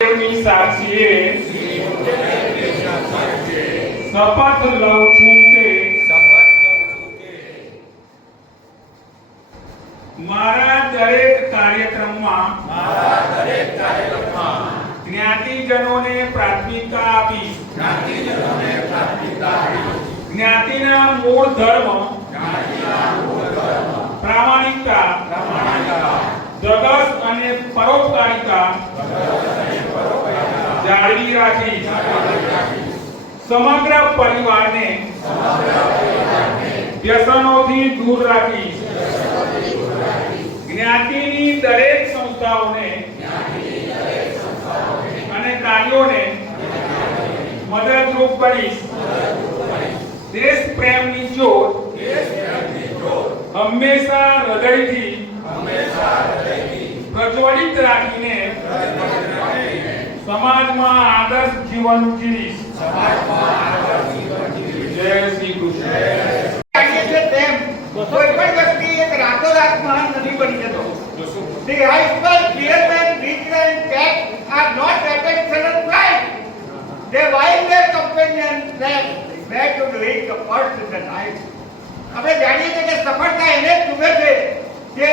સાક્ષીએ શપથ લઉં છું કે મારા દરેક કાર્યક્રમમાં જ્ઞાતિજનોને પ્રાથમિકતા આપીશ. જ્ઞાતિના મૂળ ધર્મ પ્રામાણિકતા, જગત અને પરોપકારિતા જાળવી રાખીશ. સમગ્ર પરિવારને વ્યસનોથી દૂર રાખીશ. જ્ઞાતિની દરેક સંસ્થાઓને અને કાર્યોને મદદરૂપ કરીશ. દેશ પ્રેમની જ્યોત હંમેશા હૃદયથી પ્રજ્વલિત રાખીને સમાજમાં આદર્શ જીવન જીવીશ. જય શ્રી કૃષ્ણ. કોઈ પણ વ્યક્તિ એક રાતોરાત મહાન નથી બની જતો. The iceberg, beerman, beachman, cat are not attention and pride. They while their companions fled, where to reach the first in the night. આપણે જાણીએ છીએ કે સફળતા એને જ ચૂમે છે જે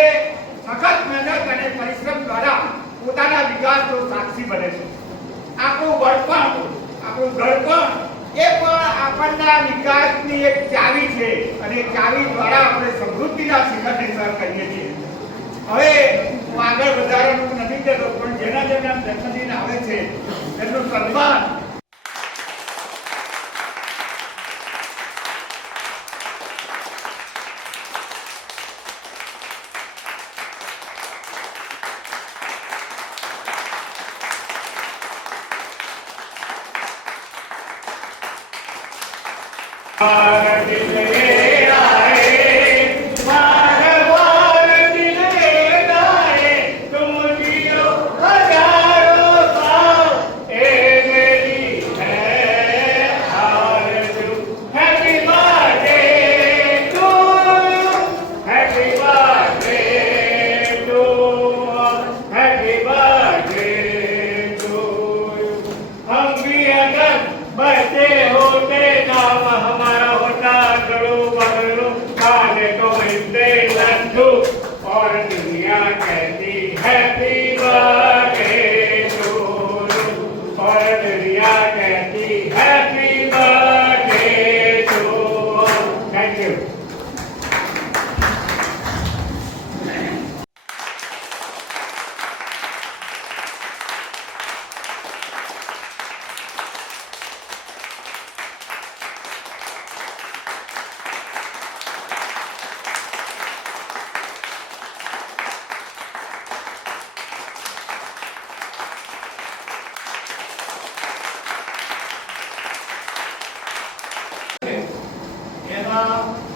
સખત મહેનત અને પરિશ્રમ દ્વારા પોતાના વિકાસનો સાક્ષી બને છે. આપણું બળપણ, આપણું ઘરપણ એ પણ આપણના વિકાસની એક ચાવી છે અને ચાવી દ્વારા આપણે સમૃદ્ધિના શિખરને સર કરીએ છીએ. હવે હું આગળ વધારવાનું નથી કહેતો, પણ જેના જેના જન્મદિન આવે છે તેમનું સન્માન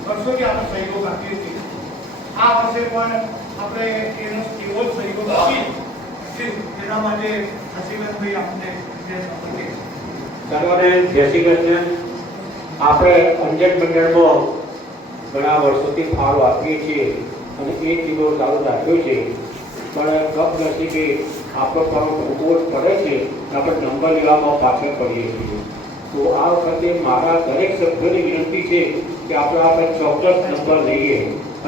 વર્ષોથી આપણે સહયોગ આપીએ છીએ. આ વર્ષે પણ આપણે એનો એવો સહયોગ આપીએ એના માટે હસીબતભાઈ આપણને સર્વને જય શ્રી કૃષ્ણ. આપણે અંજન મંડળમાં ઘણા વર્ષોથી ફાળો આપીએ છીએ અને એ ચીજો ચાલુ રાખ્યો છે, પણ કમનસીબે આપણો ફાળો ખૂબ જ પડે છે. આપણે નંબર લેવામાં પાછળ પડીએ છીએ. તો આ વખતે મારા દરેક સભ્યોની વિનંતી છે કે આપણે ચોક્કસ નંબર લઈએ.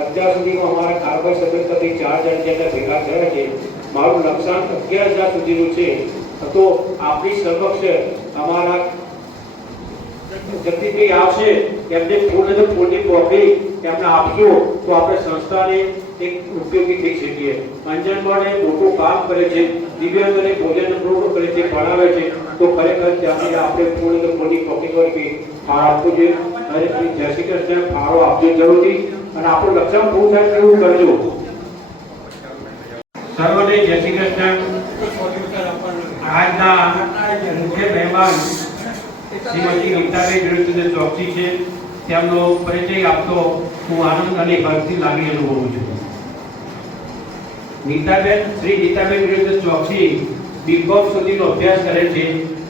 અત્યાર સુધીમાં અમારા કારોબાર સભ્યમાંથી 4 જણ જેટલા ભેગા થયા છે. મારું લક્ષ્યાંક 11,000 સુધીનું છે. તો આપણી સમક્ષ અમારા જગદીશભાઈ આવશે, એમને ફૂલની કોપી એમને આપશો તો આપણે સંસ્થાને એક ઉપયોગી થઈ શકીએ. અંજનવાડે મોટું કામ કરે છે, દિવ્યાંગોને ભોજન પૂરું કરે છે, ભણાવે છે. તો ખરેખર ત્યાં આપણે ફૂલની કોપી કરી ફાળો આપવો જોઈએ. અને જય શ્રી કૃષ્ણ ફાળો આપજો જરૂરથી, અને આપણું લક્ષ્યાંક પૂરું થાય એવું કરજો. સર્વને જય શ્રી કૃષ્ણ. આજના મુખ્ય મહેમાન શ્રીમતી નીતાબેન વિરુદ્ધ ચોકસી છે. તેમનો પરિચય આપતો હું આનંદ અને ભક્તિ લાગી અનુભવું છું. શ્રી નીતાબેન વિરુદ્ધ ચોકસી બીકોમ સુધીનો અભ્યાસ કરે છે.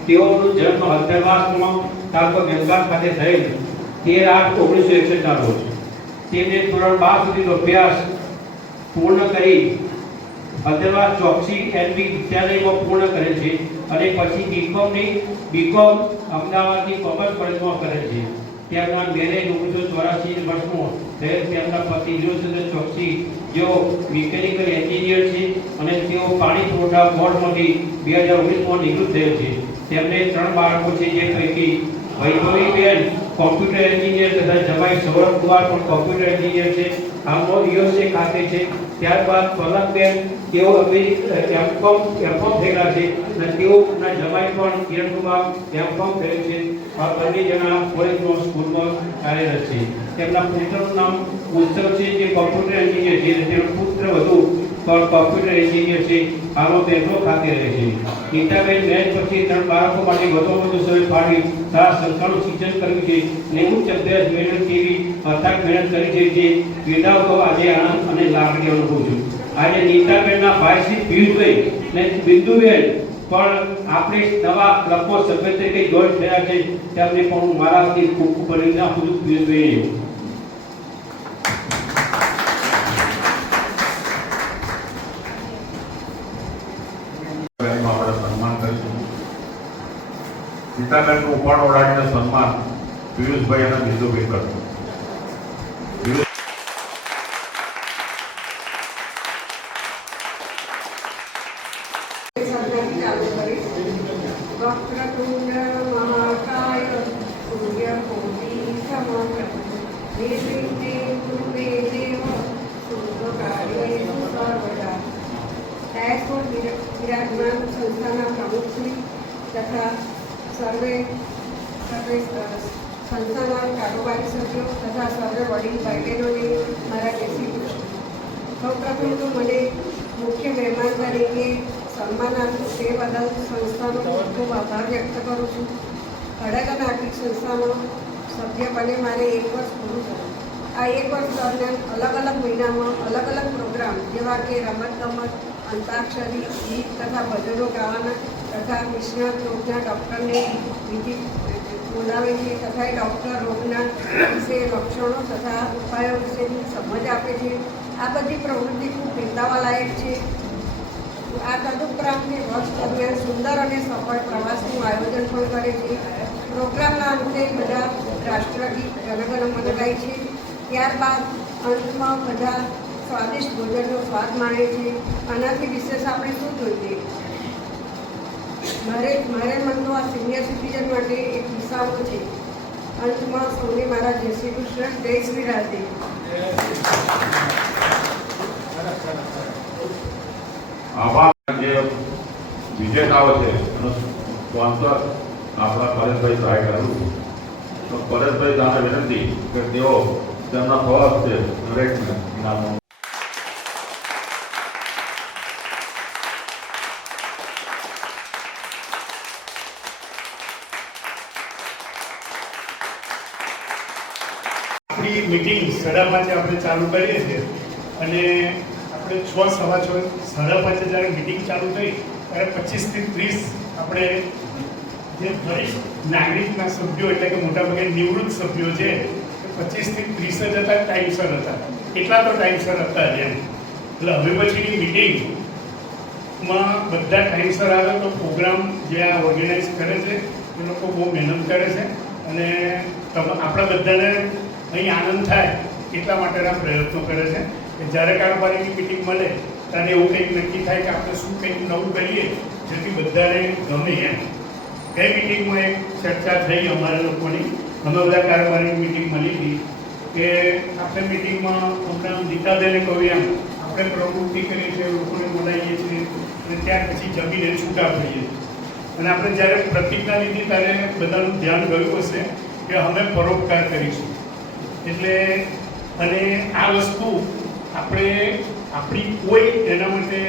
તેઓનો જન્મ હૈદરાબાદમાં તાલુકો ગંગામ ખાતે થયેલ 13/8/1961 ના રોજ. તેમને ધોરણ 12 સુધીનો અભ્યાસ પૂર્ણ કરી અધવા ચોકસી એલવી વિદ્યાલયમાં પૂર્ણ કરેલ છે અને પછી બીકોમ અમદાવાદની કોમર્સ કોલેજમાં કરેલ છે. તેમના મેરેજ 1984 વર્ષમાં થયેલ. તેમના પતિ વિનોદચંદ્ર ચોકસી જેઓ મિકેનિકલ એન્જિનિયર છે અને તેઓ પાણી પુરવઠા બોર્ડમાંથી 2019માં નિવૃત્ત થયેલ છે. તેમને 3 બાળકો છે, જે પૈકી વૈભવીબેન કોમ્પ્યુટર એન્જિનિયર તથા જમાઈ સૌરભ કુમાર પણ કોમ્પ્યુટર એન્જિનિયર છે. હાલમાં યુએસએ ખાતે છે. ત્યારબાદ પલકબેન તેઓ એમકોમ થયેલા છે અને તેઓના જમાઈ પણ કિરણકુમાર એમકોમ થયેલ છે. આ બંને જણા કોલેજમાં સ્કૂલમાં કાર્યરત છે. તેમના પુત્રનું નામ ઉત્સવ છે, જે કોમ્પ્યુટર એન્જિનિયર છે. તેનો પુત્ર વધુ પણ કોમ્પ્યુટર એન્જિનિયર છે. હાલમાં બેંગ્લોર ખાતે રહે છે. નીતાબેન મેરેજ પછી 3 બાળકો માટે વધુ સમય ફાળવી સારા સંસ્થાનું સિંચન કર્યું છે અને ઉચ્ચ અભ્યાસ મેળવવા જેવી અથાગ મહેનત કરી છે, જે વિધાવતો આજે આનંદ અને લાગણી અનુભવું છું. આજે નીતાબેનના ભાઈ શ્રી પિયુષભાઈ અને બિંદુબેન પણ આપણે નવા ક્લબમાં સભ્ય તરીકે જોઈન થયા છે. તેમને પણ હું મારાથી ખૂબ ખૂબ અભિનંદન આપું છું. પિયુષભાઈ આપણે સન્માન કરીશું. સીતાબેનનું પણ ઓળાડીને સન્માન પિયુષભાઈ અને બિંદુભાઈ કરશું. વક્રતુંડ મહાકાય સૂર્યકોટી સમપ્રભ નિર્વિઘ્ને કુરુ મે દેવ સર્વકાર્યેષુ સર્વદા. ડાયસ્પોર વિરાજમાન સંસ્થાના પ્રમુખશ્રી તથા સર્વે સંસ્થાના કારોબારી સભ્યો તથા સર્વે વડીલ ભાઈ બહેનોને મારા જય શ્રી કૃષ્ણ. સૌપ્રથમ તો મને મુખ્ય મહેમાન તરીકે સન્માન આપ્યું તે બદલ સંસ્થાનો ખૂબ ખૂબ આભાર વ્યક્ત કરું છું. ખડગ નાગરિક સંસ્થામાં સભ્ય બને મારે 1 વર્ષ પૂરું થયું. આ 1 વર્ષ દરમિયાન અલગ અલગ મહિનામાં અલગ અલગ પ્રોગ્રામ જેવા કે રમતગમત, અંતાક્ષરી, ગીત તથા ભજનો ગાવાના તથા નિષ્ણાત રોગના ડૉક્ટરને વિધિ બોલાવે છે તથા એ ડૉક્ટર રોગના વિશે લક્ષણો તથા ઉપાયો વિશેની સમજ આપે છે. આ બધી પ્રવૃત્તિ ખૂબ બિરદાવાલાયક છે. આ તદુપરાંત વર્ષ દરમિયાન સુંદર અને સફળ પ્રવાસનું આયોજન પણ કરે છે. પ્રોગ્રામના અંતે બધા રાષ્ટ્રગીત જનગણ મન ગાય છે. ત્યારબાદ અંતમાં બધા સ્વાદિષ્ટ ભોજનનો સ્વાદ માણે છે. આનાથી વિશેષ આપણે શું જોઈએ? મારે મનનો આ સિનિયર સિટીઝન માટે એક વિસાવો છે. અંતમાં સૌને મારા જય શ્રી કૃષ્ણ, જય શ્રી રાધે. આવા જે વિજેતાઓ છે એનો સ્પોન્સર આપણા પરેશભાઈ સહાય કરેલું. તો પરેશભાઈ સામે વિનંતી કે તેઓ તેમના સ્વહસ્તે દરેકને ઇનામો આપણી મિટિંગ 5:30 આપણે ચાલુ કરીએ છીએ અને આપણે 6:15 5:30 જ્યારે મિટિંગ ચાલુ થઈ ત્યારે 25 થી 30 આપણે જે વરિષ્ઠ નાગરિકના સભ્યો એટલે કે મોટાભાગે નિવૃત્ત સભ્યો છે 25 થી 30 જ હતા, ટાઈમસર હતા. એટલા તો ટાઈમસર હતા જ એમ. એટલે હવે પછીની મિટિંગમાં બધા ટાઈમસર આવે તો પ્રોગ્રામ જે આ ઓર્ગેનાઇઝ કરે છે એ લોકો બહુ મહેનત કરે છે અને આપણા બધાને અહીં આનંદ થાય એટલા માટેના પ્રયત્નો કરે છે કે જ્યારે કારોબારીની મિટિંગ મળે ત્યારે એવું કંઈક નક્કી થાય કે આપણે શું કંઈક નવું કરીએ જેથી બધાને ગમે એમ. કઈ મિટિંગમાં એક ચર્ચા થઈ અમારા લોકોની, અમે બધા કારોબારીની મિટિંગ મળી હતી કે આપણે મિટિંગમાં હમણાં નીતાબેને કહ્યું એમ આપણે પ્રવૃત્તિ કરીએ છીએ, લોકોને બોલાવીએ છીએ અને ત્યાર પછી જમીને છૂટા થઈએ અને આપણે જ્યારે પ્રતિજ્ઞા લીધી ત્યારે બધાનું ધ્યાન ગયું હશે કે અમે પરોપકાર કરીશું. એટલે અને આ વસ્તુ આપણે આપણી કોઈ એના માટે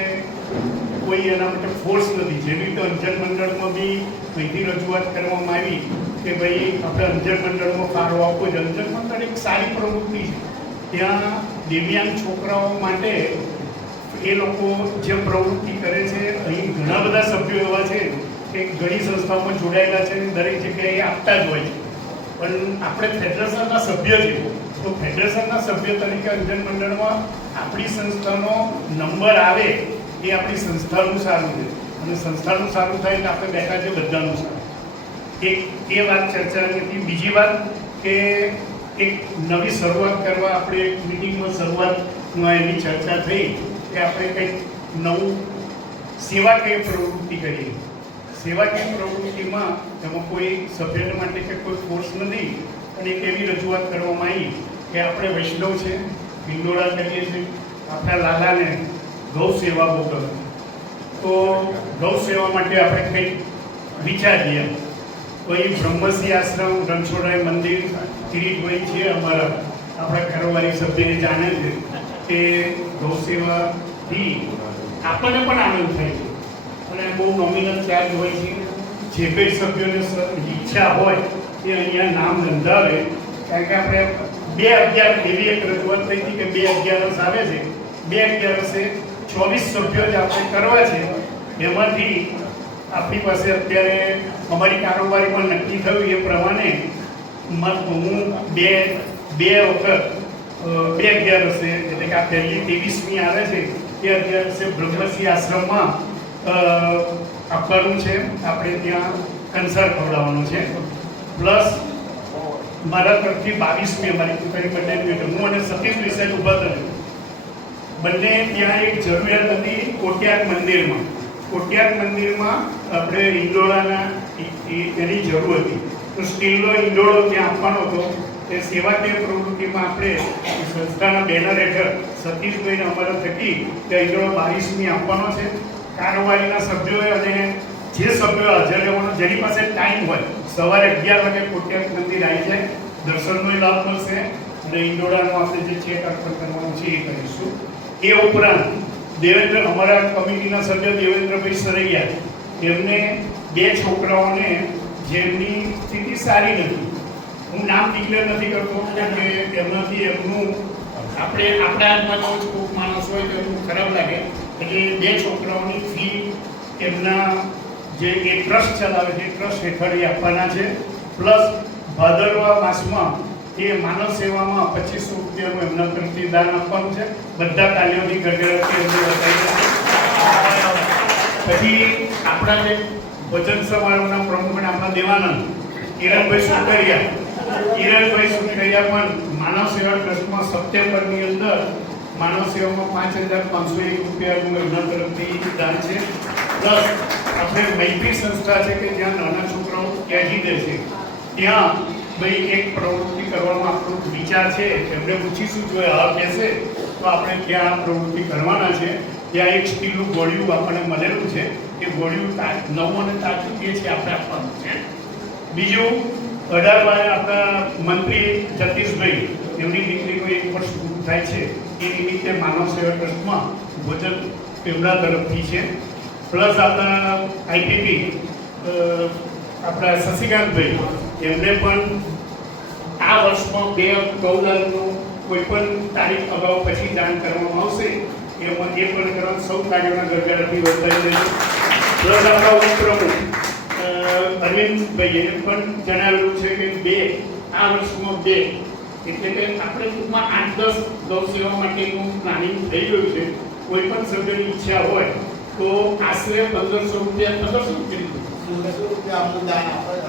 ફોર્સ નથી. જેવી રીતે અંજન મંડળમાં બી અહીંથી રજૂઆત કરવામાં આવી કે ભાઈ આપણે અંજન મંડળમાં ફાળો આપવો જ. અંજન મંડળ એક સારી પ્રવૃત્તિ છે. ત્યાં દિવ્યાંગ છોકરાઓ માટે એ લોકો જે પ્રવૃત્તિ કરે છે, અહીં ઘણા બધા સભ્યો એવા છે કે ઘણી સંસ્થાઓમાં જોડાયેલા છે, દરેક જગ્યાએ આપતા જ હોય છે. પણ આપણે ફેડરેશનના સભ્ય છીએ તો ફેડરેશનના સભ્ય તરીકે અંજન મંડળમાં આપણી સંસ્થાનો નંબર આવે એ આપણી સંસ્થાનું સારું છે, અને સંસ્થાનું સારું થાય એટલે આપણે બેઠા છે બધાનું સારું. એ વાત ચર્ચાની હતી. બીજી વાત કે એક નવી શરૂઆત કરવા આપણે એક મિટિંગમાં શરૂઆતમાં એની ચર્ચા થઈ કે આપણે કંઈક નવું સેવાકીય પ્રવૃત્તિ કરીએ. સેવાકીય પ્રવૃત્તિમાં એમાં કોઈ સભ્યને માટે કે કોઈ ફોર્સ નથી, અને એક એવી રજૂઆત કરવામાં આવી કે આપણે વૈષ્ણવ છે, હિંડોળા કરીએ છીએ, આપણા લાલાને ગૌ સેવા બહુ ગમે, તો ગૌ સેવા માટે આપણે કંઈક વિચારીએ. તો એ બ્રહ્મશ્રી આશ્રમ, રણછોડરાય મંદિર, કિરીટભાઈ છે અમારા, આપણા કારોબારી સભ્યને જાણે છે કે ગૌ સેવાથી આપણને પણ આનંદ થાય છે, અને બહુ નોમિનલ ચાર્જ હોય છે. જે કંઈ સભ્યોને ઈચ્છા હોય એ અહીંયા નામ નોંધાવે. કારણ કે આપણે 2/11 એવી એક રજૂઆત થઈ હતી કે 2/11 આવે છે, 2/11 24 સભ્યો જ આપણે કરવા છે. એમાંથી આપણી પાસે અત્યારે અમારી કારોબારી પણ નક્કી થયું એ પ્રમાણે હું બે વખત 2/11 એટલે કે આ પહેલી 23મી આવે છે એ 11 બ્રહ્મશ્રી આશ્રમમાં આપવાનું છે. આપણે ત્યાં કંસાર ખવડાવવાનું છે. પ્લસ મારા તરફથી 22મી અમારી કુકરી મંડળની હું અને સતીશ વિષય ઊભા થયું. બંને ત્યાં એક જરૂરિયાત હતી કોટ્યાક મંદિરમાં. કોટ્યાક મંદિરમાં આપણે ઈંડોળાના એની જરૂર હતી, તો સ્ટીલનો ઈંડોળો ત્યાં આપવાનો હતો. એ સેવાકીય પ્રવૃત્તિમાં આપણે સંસ્થાના બેનર હેઠળ સતીશભાઈને અમારા થકી ત્યાં ઈંડોળો 22મી આપવાનો છે. કારોબારીના સભ્યોએ અને જે સભ્યો હાજર રહેવાનો, જેની પાસે ટાઈમ હોય, સવારે 11 વાગે કોટ્યાક મંદિર આવી જાય, દર્શનનો લાભ મળશે, અને ઈંડોળાનું આપણે જે ચેક અર્પણ કરવાનું છે એ કરીશું. એ ઉપરાંત અમારા કમિટીના સભ્ય દેવેન્દ્રભાઈ સરૈયા, એમને 2 છોકરાઓને જેમની સ્થિતિ સારી નથી, હું નામ ડિક્લેર નથી કરતો કે એમનાથી એમનું આપણે આપણા હાથમાં જો કોઈક માણસ હોય તો એમનું ખરાબ લાગે, એટલે 2 છોકરાઓની ફી એમના જે એ ટ્રસ્ટ ચલાવે છે ટ્રસ્ટ હેઠળ આપવાના છે. પ્લસ ભાદરવા માસમાં એ માનવ સેવામાં 2500 રૂપિયાનું એમના તરફથી દાન આપવાનું છે. બધા તાલીઓની ગડગડાટથી એમને બતાવી. પછી આપણા જે ભજન સમારોહના પ્રમુખને આપણા દેવાનંદ કિરણભાઈ સુખરિયા પણ માનવ સેવા ટ્રસ્ટમાં સપ્ટેમ્બરની અંદર માનવ સેવામાં 5501 રૂપિયાનું એમના તરફથી દાન છે. પ્લસ આપણે મૈત્રી સંસ્થા છે કે જ્યાં નાના છોકરાઓ ત્યાજી દે છે, ત્યાં ભાઈ એક પ્રવૃત્તિ કરવાનો આપણો વિચાર છે. એમને પૂછીશું જો હા કહેશે તો આપણે ત્યાં આ પ્રવૃત્તિ કરવાના છે. ત્યાં એક સ્ટીલનું ગોળિયું આપણને મળેલું છે, એ ગોળિયું નવું અને તાજું જે છે આપણે આપવાનું છે. બીજું 18 આપણા મંત્રી જતીશભાઈ, એમની દીકરીનું 1 વર્ષ પૂરું થાય છે, એ નિમિત્તે માનવ સેવા ટ્રસ્ટમાં ભોજન તેમના તરફથી છે. પ્લસ આપણા આઈટીપી આપણા શશિકાંતભાઈ, એમને પણ આ વર્ષમાં 2 ગૌદાનનું કોઈ પણ તારીખ અગાઉ પછી દાન કરવામાં આવશે. એમાં એ પણ કરવા સૌ કાર્યોના ગરગાડાથી વધારી દઈશું. પ્લસ આપણા ઉપપ્રમુખ અરવિંદભાઈએ પણ જણાવેલું છે કે 2 આ વર્ષમાં 2 એટલે કે આપણે ટૂંકમાં 8-10 ગૌ સેવા માટેનું પ્લાનિંગ થઈ ગયું છે. કોઈ પણ સભ્યની ઈચ્છા હોય તો આશરે 1500 રૂપિયા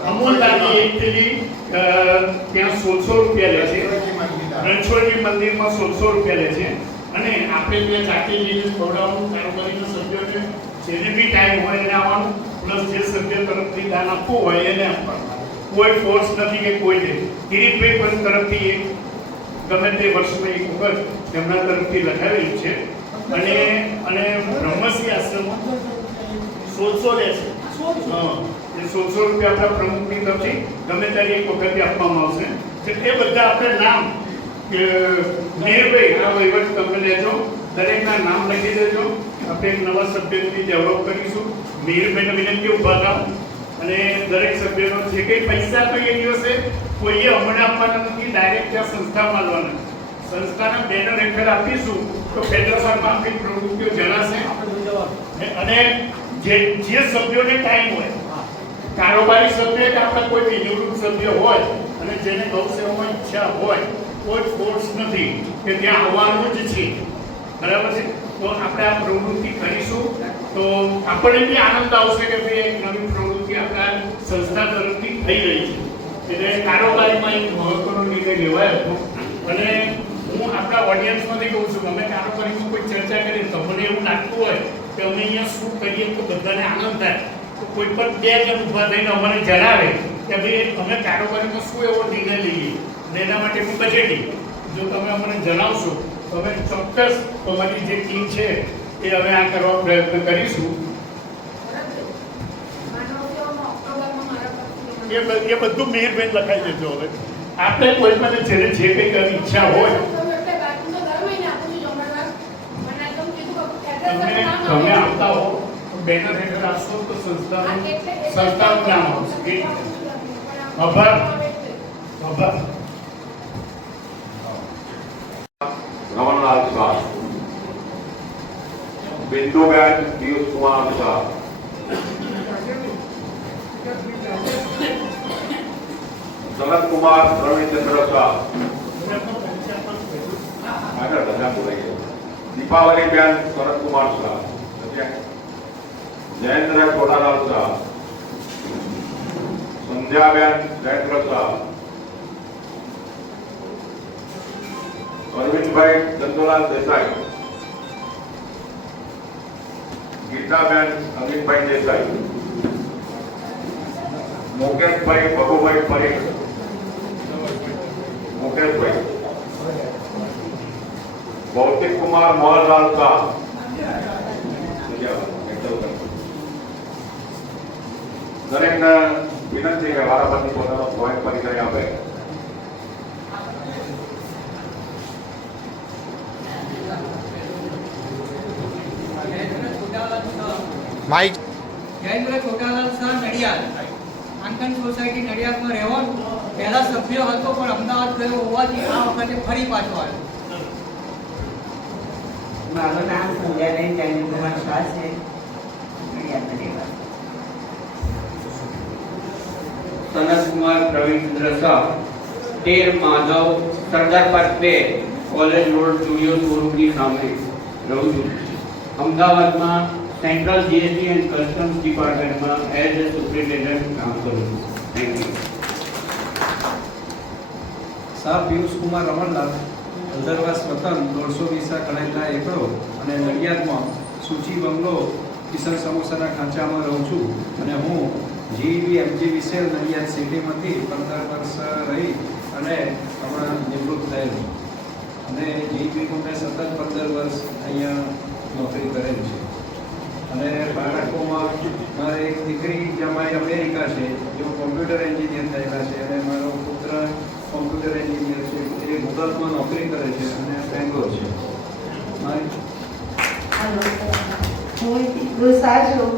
અમૂલ દાનની એક થેલી ત્યાં 1600 રૂપિયા લે છે. રણછોડજી મંદિરમાં 1600 રૂપિયા લે છે. અને આપણે ત્યાં જાતે જઈને ખવડાવવાનું, કારોબારીના સભ્યોને જેને બી ટાઈમ હોય એને આવવાનું, પ્લસ જે સભ્ય તરફથી દાન આપવું હોય એને આપવાનું. કોઈ ફોર્સ નથી કે કોઈ દે. કિરીટભાઈ પણ તરફથી ગમે તે વર્ષમાં 1 વખત તેમના તરફથી લખાવેલું છે. અને બ્રહ્મશ્રી આશ્રમમાં 1600 લે છે. એ 1600 રૂપિયા આપણા પ્રમુખની તરફથી ગમે ત્યારે 1 વખતે આપવામાં આવશે. એ બધા આપણે નામ મેયરભાઈ આ વહીવટ તમે લેજો, દરેકના નામ લખી દેજો. આપણે એક નવા સભ્યની ડેવલપ કરીશું. મેયરભાઈને વિનંતી ઊભા થાવ, અને દરેક સભ્યનો જે કંઈ પૈસા તો એ દિવસે કોઈએ અમને આપવાના નથી, ડાયરેક્ટ ત્યાં સંસ્થામાં આવવાના. સંસ્થાના બેનર હેઠળ આપીશું તો ફેડરેશનમાં આપણી પ્રવૃત્તિઓ જણાશે. અને જે સભ્યોને ટાઈમ હોય, કારોબારી સભ્ય કે આપણા કોઈ બી નિવૃત્ત સભ્ય હોય અને જેને ગૌ સેવામાં ઈચ્છા હોય, કોઈ ફોર્સ નથી કે ત્યાં આવવાનું જ છે, બરાબર છે. તો આપણે આ પ્રવૃત્તિ કરીશું તો આપણને બી આનંદ આવશે કે ભાઈ એક નવી પ્રવૃત્તિ આપણા સંસ્થા તરફથી થઈ રહી છે એટલે કારોબારીમાં એક મહત્વનો નિર્ણય લેવાયો હતો અને હું આપણા ઓડિયન્સમાંથી કહું છું અમે કારોબારીમાં કોઈ ચર્ચા કરીએ તમને એવું લાગતું હોય કે અમે અહીંયા શું કરીએ તો બધાને આનંદ થાય તો કોઈ પણ બે જણ ઊભા થઈને અમને જણાવે કે ભાઈ અમે કારોબારીમાં શું એવો નિર્ણય લઈએ અને એના માટેનું બજેટિંગ જો તમે અમને જણાવશો તો અમે ચોક્કસ તમારી જે ટીમ છે એ હવે આ કરવા પ્રયત્ન કરીશું એ બધું મેયરબેન લખાઈ દેજો હવે આપણે કોઈ પણ જેને જે કંઈ કરવાની ઈચ્છા હોય તમે આવતા હો બેનર હેઠળ આવશો તો સંસ્થાનું નામ આવશે આભાર આભાર રમણલાલ શાહ, બિંદુબેન પિયુષ કુમાર શાહ, સનત કુમાર પ્રવીણચંદ્ર શાહ, દીપાવલીબેન શરદ કુમાર શાહ, જયેન્દ્ર છોટાલાલ શાહ, સંધ્યાબેન જયેન્દ્ર શાહ, અરવિંદભાઈ ચંદુલાલ દેસાઈ, ગીતાબેન અરવિંદભાઈ દેસાઈ, મુકેશભાઈ ભગુભાઈ પરીખ, મુકેશભાઈ, ભૌતિક કુમાર મોહનલાલ શાહ, દરેકને વિનંતી કે વારાફરતી પોતાનો પોઈન્ટ પરિચય આપે. માઇક જયેન્દ્ર છોટાલાલ શાહ નડિયાદ આંકન સોસાયટી નડિયાદમાં રહેવાનું પહેલા સભ્ય હતો પણ અમદાવાદ ગયો હોવાથી આ વખતે ફરી પાછો આવ્યો. મારું નામ સંધ્યાબેન જયંતકુમાર શાહ છે, નડિયાદમાં રહેવાનું. Sanatkumar Pravinchandra Shah, 13 Madhav Sardar park 2 college road studio શોરૂમની સામે રહું છું. અમદાવાદમાં સેન્ટ્રલ જીએસટી એન્ડ કસ્ટમ્સ ડિપાર્ટમેન્ટમાં એઝ એ સુપ્રિન્ટેન્ડન્ટ કામ કરું છું. Thank you. શાહ પિયુષ કુમાર રમણલાલ, 15 વર્ષ વતન, 150 વીસા કળેલા એકડો અને નડિયાદમાં સૂચિ બંગલો કિશન સમોસાના ખાંચામાં રહું છું અને હું જીઈબી એમજી વિસેલ નડિયાદ સિટીમાંથી 15 વર્ષ રહી અને હમણાં નિવૃત્ત થયેલ છું અને જીઈબીમાં મેં સતત 15 વર્ષ અહીંયા નોકરી કરેલ છે અને બાળકોમાં મારે એક દીકરી જમાઈ અમેરિકા છે, જેઓ કોમ્પ્યુટર એન્જિનિયર થયેલા છે અને મારો પુત્ર કોમ્પ્યુટર એન્જિનિયર છે, એ ગૂગલમાં નોકરી કરે છે અને બેંગ્લોર છે. હું ગુસ્સા છું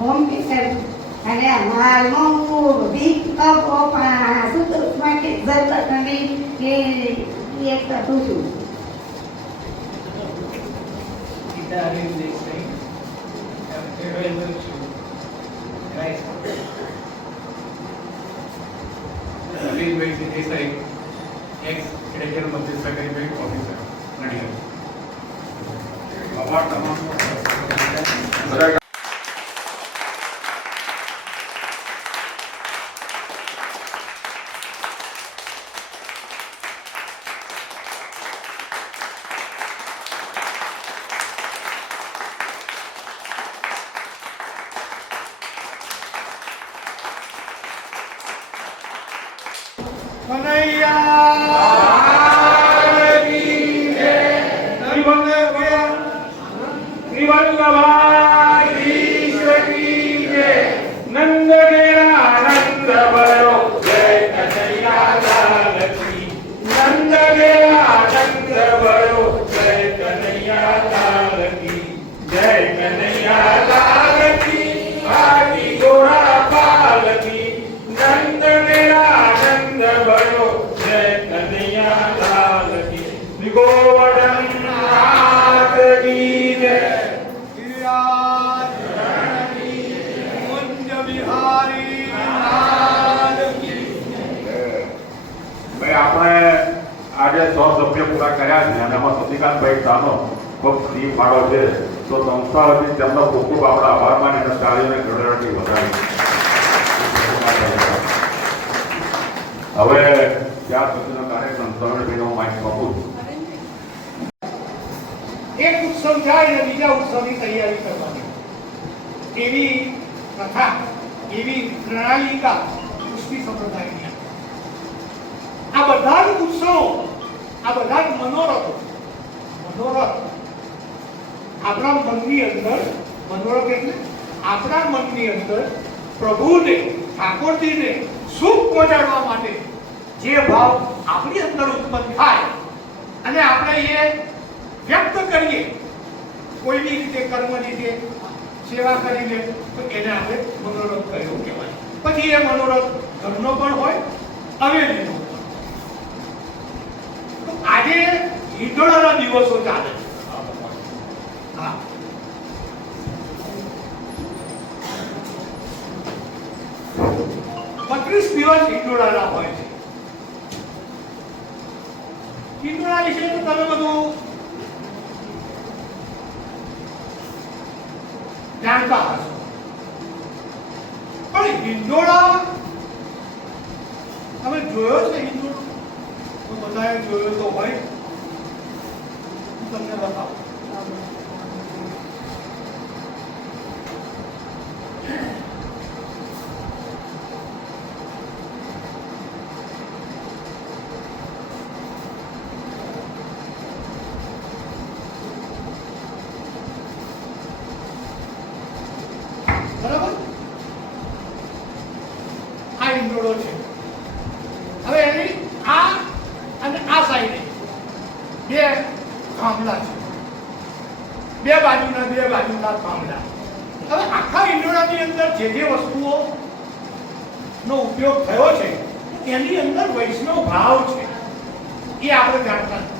હોમ ટીચર અને હાલમાં હું વીક ઓફ માટે જરૂરતની એક કરું છું. અરવિંદભાઈ દેસાઈ, એક્સ કેડેકર મધ્ય સરકારી બેંક ઓફિસર, નડિયાદ. આભાર તમામ. નંદ ઘેરા આનંદ ભયો જય કનૈયા લાલ કી. નંદ ઘેરા આનંદ ભયો જય કનૈયા લાલ કી. જય કનૈયા લાલ કી. આજી ગોરા પાલ કી. નંદ ઘેરા આનંદ ભયો જય કનૈયા લાલ કી. ગોવર્ધન નાથ કી જય. કર્યા છે અને એમાં શશિકાંતભાઈ શાહનો ખૂબ સિંહ ફાળો છે. તો સંસ્થા વતી તેમનો ખૂબ ખૂબ આપણા આભાર માની અને કાર્યોને ગણરાટી વધારી. હવે ત્યાર સુધીનો કાર્યક્રમ પ્રવીણભાઈનો માઇક સોંપું છું. એક ઉત્સવ જાય અને બીજા ઉત્સવની તૈયારી કરવાની એવી પ્રથા, એવી પ્રણાલિકા કૃષ્ટિ સંપ્રદાયની. આ બધા જ ઉત્સવો, આ બધા જ મનોરથ આપણા મનની અંદર, મનોરથ એટલે આપણા મનની અંદર પ્રભુને, ઠાકોરજીને સુખ પહોંચાડવા માટે જે ભાવ આપણી અંદર ઉત્પન્ન થાય અને આપણે એ વ્યક્ત કરીએ કોઈ બી રીતે, કર્મ રીતે, સેવા કરીને, તો એને આપણે મનોરથ કર્યો કહેવાય. પછી એ મનોરથ ઘરનો પણ હોય, હવેલીનો પણ. તો આજે ઈંડોળાના દિવસો ચાલે છે. હા, 32 દિવસ ઈંડોળાના હોય છે. ઈંડોળા વિશે તો તમે બધું જાણતા હશો, પણ હિંડોળા તમે જોયો છે? હિંડોળો તો બધાએ જોયો તો હોય. હું તમને બતાવું. બરાબર, આ ઈંડોળો છે. હવે એની આ અને આ સાઈડે બે થાંભલા છે, બે બાજુના થાંભલા. હવે આખા ઈંડોળાની અંદર જે વસ્તુઓ નો ઉપયોગ થયો છે એની અંદર વૈષ્ણવ ભાવ છે, એ આપણે જાણતા નથી.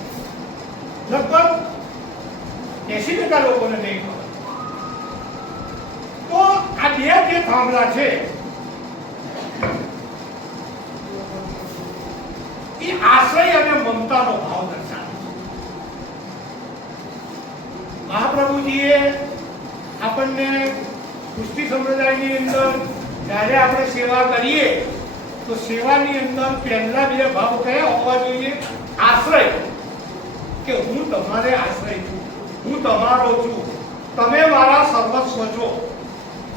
લગભગ 80% લોકોને નહીં ખબર. તો આ બે જે થાંભલા છે એ આશ્રય અને મમતાનો ભાવ દર્શાવે છે. મહાપ્રભુજીએ આપણને કૃષ્ટિ સંપ્રદાયની અંદર જ્યારે આપણે સેવા કરીએ તો સેવાની અંદર પહેલા બે ભાવ કયા હોવા જોઈએ? આશ્રય, કે હું તમારે આશ્રય છું, હું તમારો છું, તમે મારા સર્વસ્વ છો.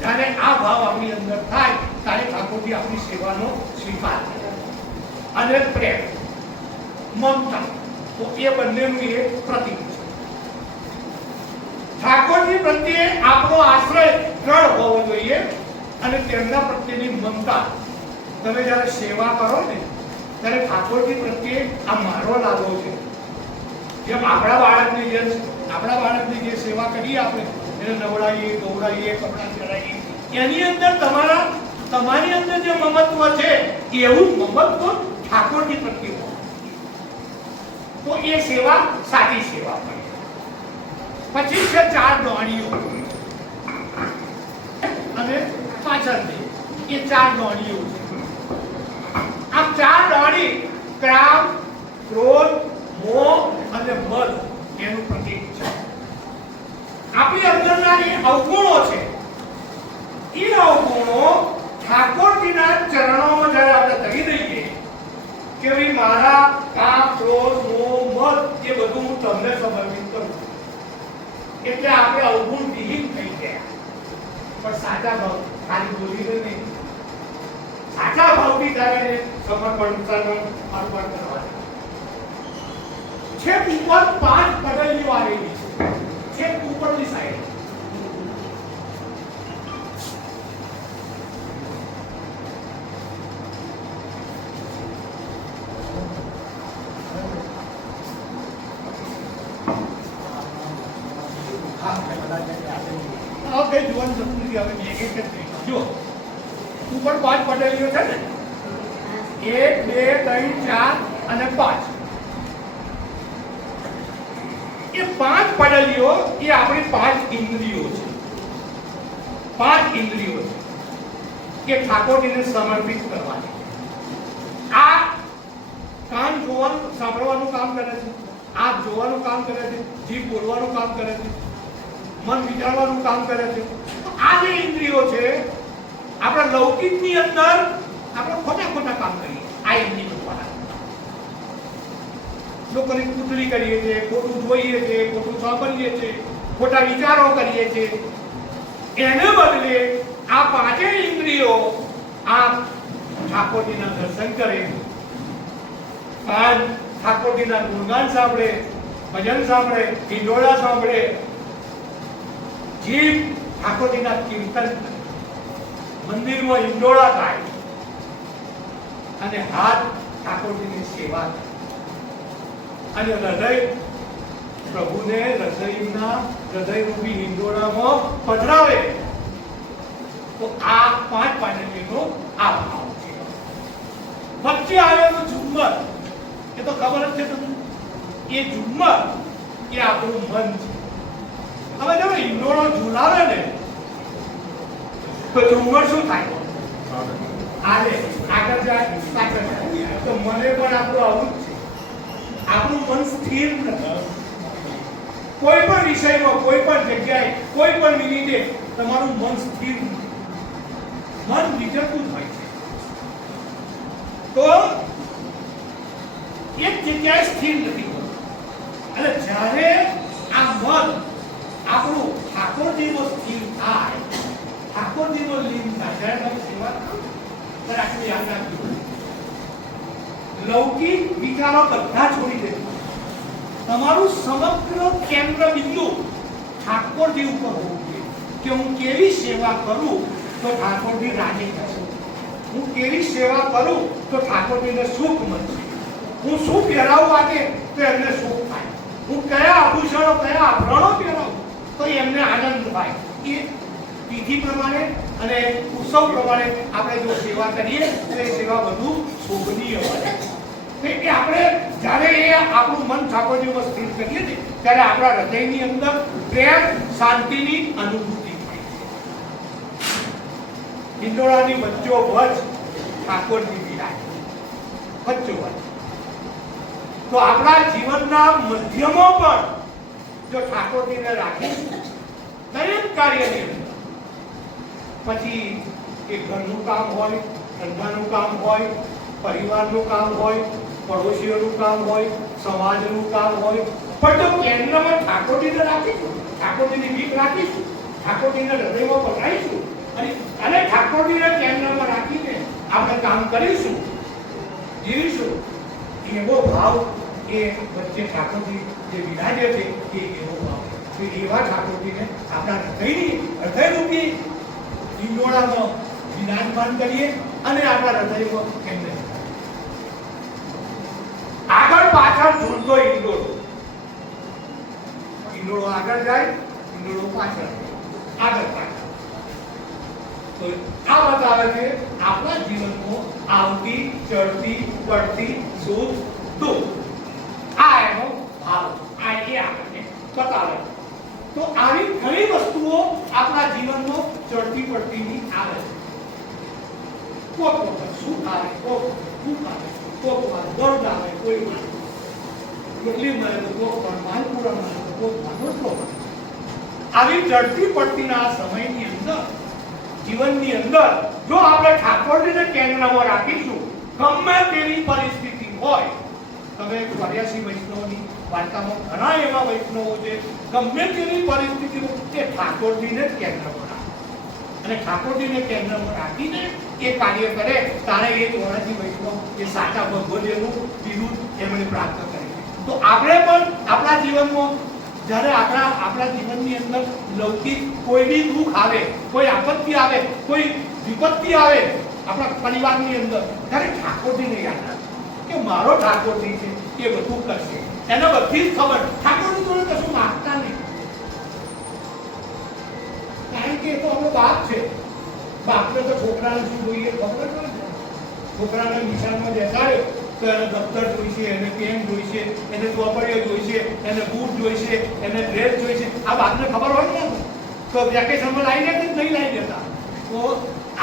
જ્યારે આ ભાવ આપણી અંદર થાય ત્યારે ઠાકોરજી આપણી સેવાનો સ્વીકાર કરે. અને પ્રેમ, મમતા, તો એ બંનેનું એક પ્રતીક છે. ઠાકોરજી પ્રત્યે આપણો આશ્રય દ્રઢ હોવો જોઈએ અને તેમના પ્રત્યેની મમતા. તમે જ્યારે સેવા કરો ને ત્યારે ઠાકોરજી પ્રત્યે આ મારો લાગો છે. જેમ આપણા બાળકની જે સેવા કરીએ આપણે, એને નવડાવીએ, ધોવડાવીએ, કપડાં ચડાવીએ, એની અંદર તમારી અંદર જે મમત્વ છે એવું જ મમત્વ ઠાકોરજી પ્રત્યે હોય તો એ સેવા સાચી સેવા હોય. પછી છે 4 ડોણીઓ અને પાછળથી એ 4 ડોણીઓ છે. આ 4 ડોણી ક્રામ, ક્રોધ, મોહ અને મદ એનું પ્રતીક છે. આપણી અંદરના જે અવગુણો છે એ અવગુણો ઠાકોરજીના ચરણોમાં જ્યારે આપણે ધરી દઈએ કે ભાઈ મારા કામ, ક્રોધ, મોહ, મદ એ બધું હું તમને સમર્પિત કરું, એટલે આપણે અવગુણ વિહીન થઈ ગયા. પણ સાચા ભાવ, ખાલી બોલીને નહીં, સાચા ભાવથી ત્યારે સમર્પણ કરવાનું. છેક ઉપર 5 પગલીઓ આવેલી છે, છેક ઉપરની સાઈડ. ઉપર 5 પટેલીઓ છે ને, 1, 2, 3, 4 અને 5. એ 5 પટેલીઓ એ આપણી 5 ઇન્દ્રિયો છે. 5 ઇન્દ્રિયો છે કે ઠાકોરજીને સમર્પિત કરવાની. આ કાન જોવાનું, સાંભળવાનું કામ કરે છે. આંખ જોવાનું કામ કરે છે, જીભ બોલવાનું કામ કરે છે, મન વિચારવાનું કામ કરે છે. તો આ જે ઇન્દ્રિયો છે આપણા લૌકિકની અંદર આપણે ખોટા કામ કરીએ આ ઇન્દ્રિયો દ્વારા. લોકોની કુતરી કરીએ છીએ, ખોટું જોઈએ છીએ, ખોટું સાંભળીએ છીએ, ખોટા વિચારો કરીએ છીએ. એને બદલે આ પાંચેય ઇન્દ્રિયો આ ઠાકોરજીના દર્શન કરે, કાન ઠાકોરજીના ગુણગાન સાંભળે, ભજન સાંભળે, હિંડોળા સાંભળે, જીભ ઠાકોરજીના કીર્તન, મંદિરમાં હિંડોળા ગાય અને હાથ ઠાકોરજીની સેવા કરે અને હૃદય પ્રભુને હૃદયરૂપી હિંડોળામાં પધરાવે. તો આ પાંચ પાંચમીનો આ ભાવ છે. વચ્ચે આવેલું ઝુમ્મર એ તો ખબર જ છે તમને, એ ઝુમ્મર એ આપણું મન છે. હવે જો હિંડોળો ઝુલાવે ને તો ઝુમ્મર શું થાય? આલે આગળ જાય, પાછળ જાય. તો મને પણ આપણું આવું જ છે. આપણું મન સ્થિર નથી. કોઈ પણ વિષયમાં, કોઈ પણ જગ્યાએ, કોઈ પણ મિનિટે તમારું મન સ્થિર નથી. મન વિચરતું હોય છે. તો એક જગ્યાએ સ્થિર નથી હોતું. અને જ્યારે આ મન આપણું ઠાકોરજીનો સ્થિર થાય, ઠાકોરજીનો લીન થાય, જ્યારે તમે સેવા કરો ત્યારે આપણે યાદ રાખજો, લૌકિક વિચારો બધા છોડી દેજો. તમારું સમગ્ર કેન્દ્ર બિંદુ ઠાકોરજી ઉપર હોવું જોઈએ કે હું કેવી સેવા કરું તો ઠાકોરજી રાજી થશે, હું કેવી સેવા કરું તો ઠાકોરજીને સુખ મળશે, હું શું પહેરાવું આજે તો એમને સુખ થાય, હું કયા આભૂષણો કયા આભરણો પહેરાવું તો એમને આનંદ થાય. એ તિથિ પ્રમાણે અને ઉત્સવ પ્રમાણે આપણે જો સેવા કરીએ તો એ સેવા વધુ શોભનીય બને. કે આપણે જ્યારે એ આપણું મન ઠાકોરજીમાં સ્થિર કરીએ છીએ ત્યારે આપણા હૃદયની અંદર પ્રેમ શાંતિની અનુભૂતિ થાય છે. હિંડોળાની વચ્ચોવચ ઠાકોરજી બિરાજે, વચ્ચોવચ. તો આપણા જીવનના મધ્યમાં પણ જો ઠાકોરજીને રાખીશું દરેક કાર્યની અંદર, પછી એ ઘરનું કામ હોય, ધંધાનું કામ હોય, પરિવારનું કામ હોય, પડોશીઓનું કામ હોય, સમાજનું કામ હોય, પણ જો કેન્દ્રમાં ઠાકોરજીને રાખીશું, ઠાકોરજીની ભીખ રાખીશું, ઠાકોરજીને હૃદયમાં પકડાઈશું અને ઠાકોરજીને કેન્દ્રમાં રાખીને આપણે કામ કરીશું, જીવીશું, એવો ભાવ એ વચ્ચે ઠાકોરજી જે વિરાજે છે એ એવો ભાવ છે. એવા ઠાકોરજીને આપણા હૃદયરૂપી હિંડોળામાં વિરાજમાન કરીએ અને આપણા હૃદયમાં કેન્દ્ર. આગળ પાછળ ઝૂલતો હિંડોળો, હિંડોળો આગળ જાય, હિંડોળો પાછળ, આગળ પાછળ. તો આ બતાવે છે આપણા જીવનમાં આવતી, ચડતી, પડતી, સુખ, દુઃખ, આ એનો ભાવ, આ એ આપણને બતાવે. તો આવી ઘણી વસ્તુઓ આપણા જીવનમાં ચડતી પડતીની આવે છે. કોક વખત સુખ આવે, કોક દુઃખ આવે, કોક વાર દર્દ આવે, કોઈ વાર તકલીફ મળે તો કોક વાર માલપુરા મળે તો કોક વાર રોટલો મળે. આવી ચડતી પડતીના સમયની અંદર, જીવનની અંદર જો આપણે ઠાકોરજીને કેન્દ્રમાં રાખીશું, ગમે તેવી પરિસ્થિતિ હોય, તમે 84 વૈષ્ણવની વાર્તામાં ઘણા એવા વૈષ્ણવો છે, ગમે તેવી પરિસ્થિતિમાં તે ઠાકોરજીને કેન્દ્રમાં રાખે અને ઠાકોરજીને કેન્દ્રમાં રાખીને એ કાર્ય કરે ત્યારે એ 84 વૈષ્ણવ એ સાચા ભગવદીનું બિરુદ એમણે પ્રાપ્ત કરે. તો આપણે પણ આપણા જીવનમાં જ્યારે આપણા જીવનની અંદર લૌકિક કોઈ બી દુઃખ આવે, કોઈ આપત્તિ આવે, કોઈ વિપત્તિ આવે આપણા પરિવારની અંદર, ત્યારે ઠાકોરજીને યાદ રાખે કે મારો ઠાકોરજી છે એ બધું કરશે, એને બધી જ ખબર. ઠાકોરજી જોડે કશું માગતા નહીં, કારણ કે એ તો આપણો બાપ છે. બાપને તો છોકરાને શું જોઈએ ખબર હોય ને. છોકરાને નિશાનમાં બેસાડ્યો તો એને દફતર જોઈશે, એને પેન જોઈશે, એને ચોપડીઓ જોઈશે, એને બૂટ જોઈશે, એને ડ્રેસ જોઈશે. આ બાપને ખબર હોય ને તો વેકેશનમાં લાવી દે કે નહીં લાવી દેતા. તો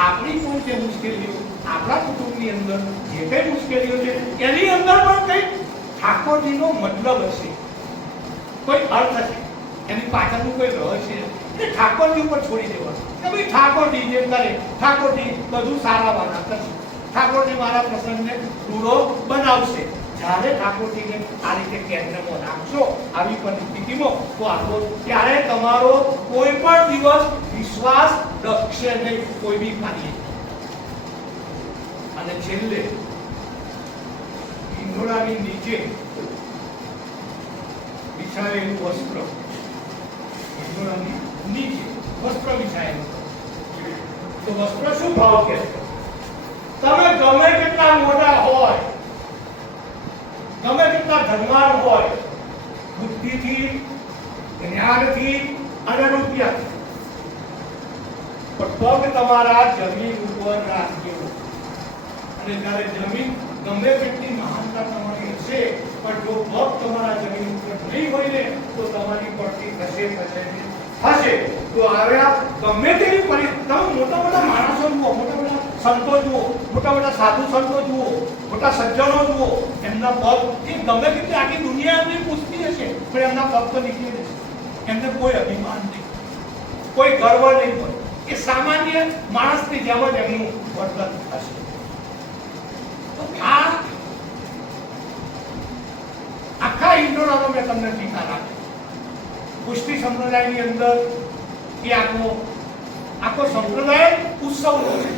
આપણી પણ જે મુશ્કેલીઓ આપણા કુટુંબની અંદર જે કઈ મુશ્કેલીઓ છે એની અંદર પણ કંઈક ઠાકોરજીનો મતલબ હશે. કોઈ અર્થ છે, એની પાછળનું કોઈ રહસ્ય એ ઠાકોરજી ઉપર છોડી દેવાનું કે ભાઈ ઠાકોરજી જે કરે, ઠાકોરજી બધું સારા વાળા કરશે, ઠાકોરજી મારા પ્રસંગને પૂરો બનાવશે. જ્યારે ઠાકોરજીને આ રીતે કેન્દ્રમાં રાખશો આવી પરિસ્થિતિમાં, તો આખો ત્યારે તમારો કોઈ પણ દિવસ વિશ્વાસ ડગશે નહીં કોઈ બી કાર્ય. અને છેલ્લે ઈંડોળાની નીચે બિછાવેલું વસ્ત્ર, ઈંડોળાની નીચે વસ્ત્ર બિછાયેલું, તો વસ્ત્ર શું ભાવ કે તમે ગમે કેટલા મોટા હોય, ગમે કેટલા ધનવાન હોય, બુદ્ધિથી, જ્ઞાનથી અને રૂપિયાથી, પણ પગ તમારા જમીન ઉપર રાખજો. અને જ્યારે જમીન ગમે કેટલી મહાનતા તમારી હશે, પણ જો પગ તમારા જમીન ઉપર નહીં હોય ને, તો તમારી પડતી થશે. તો આવ્યા ગમે તેવી પરિસ્થિતિ, મોટા મોટા માણસો જુઓ, મોટા મોટા સંતો જુઓ, મોટા મોટા સાધુ સંતો જુઓ, મોટા સજ્જનો જુઓ, એમના પગ એ ગમે કેટલી આખી દુનિયા એમની પૂછતી હશે, પણ એમના પગ તો નીકળી જશે. એમને કોઈ અભિમાન નહીં, કોઈ ગર્વ નહીં હોય. એ સામાન્ય માણસની જેમ જ એમનું વર્તન હશે. આ આખા ઈંડોળાનો મેં તમને ટીકા રાખી. પુષ્ટિ સંપ્રદાયની અંદર એ આખો સંપ્રદાય ઉત્સવનો છે.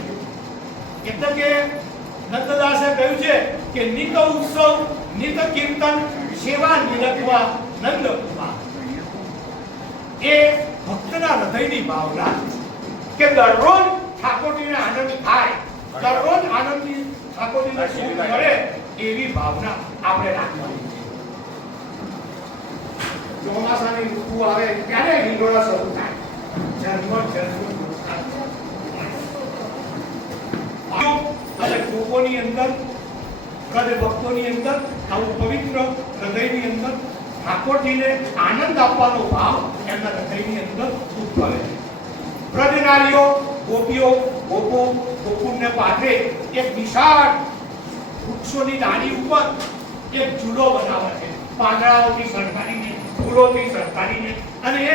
એટલે કે નંદદાસે કહ્યું છે કે નિત ઉત્સવ, નિત કીર્તન, સેવા નિરખવા નંદ કુમાર. એ ભક્તના હૃદયની ભાવના કે દરરોજ ઠાકોરજીને આનંદ થાય, દરરોજ આનંદથી ઠાકોરજીને સુખ મળે, એવી ભાવના આપણે રાખવાની છે. ચોમાસાની ઋતુ આવે ત્યારે હિંડોળા શરૂ થાય. અને લોકોની અંદર, હૃદય ભક્તોની અંદર આવું પવિત્ર હૃદયની અંદર ઠાકોરજીને આનંદ આપવાનો ભાવ એમના હૃદયની અંદર ઉદ્ભવે છે. બ્રજનારીઓ, ગોપીઓ, ગોકુળને પાથરે એક વિશાળ વૃક્ષોની ડાળી ઉપર એક ઝૂલો બનાવે છે, પાંદડાઓથી સરકારીને, ફૂલોથી સરકારીને, અને એ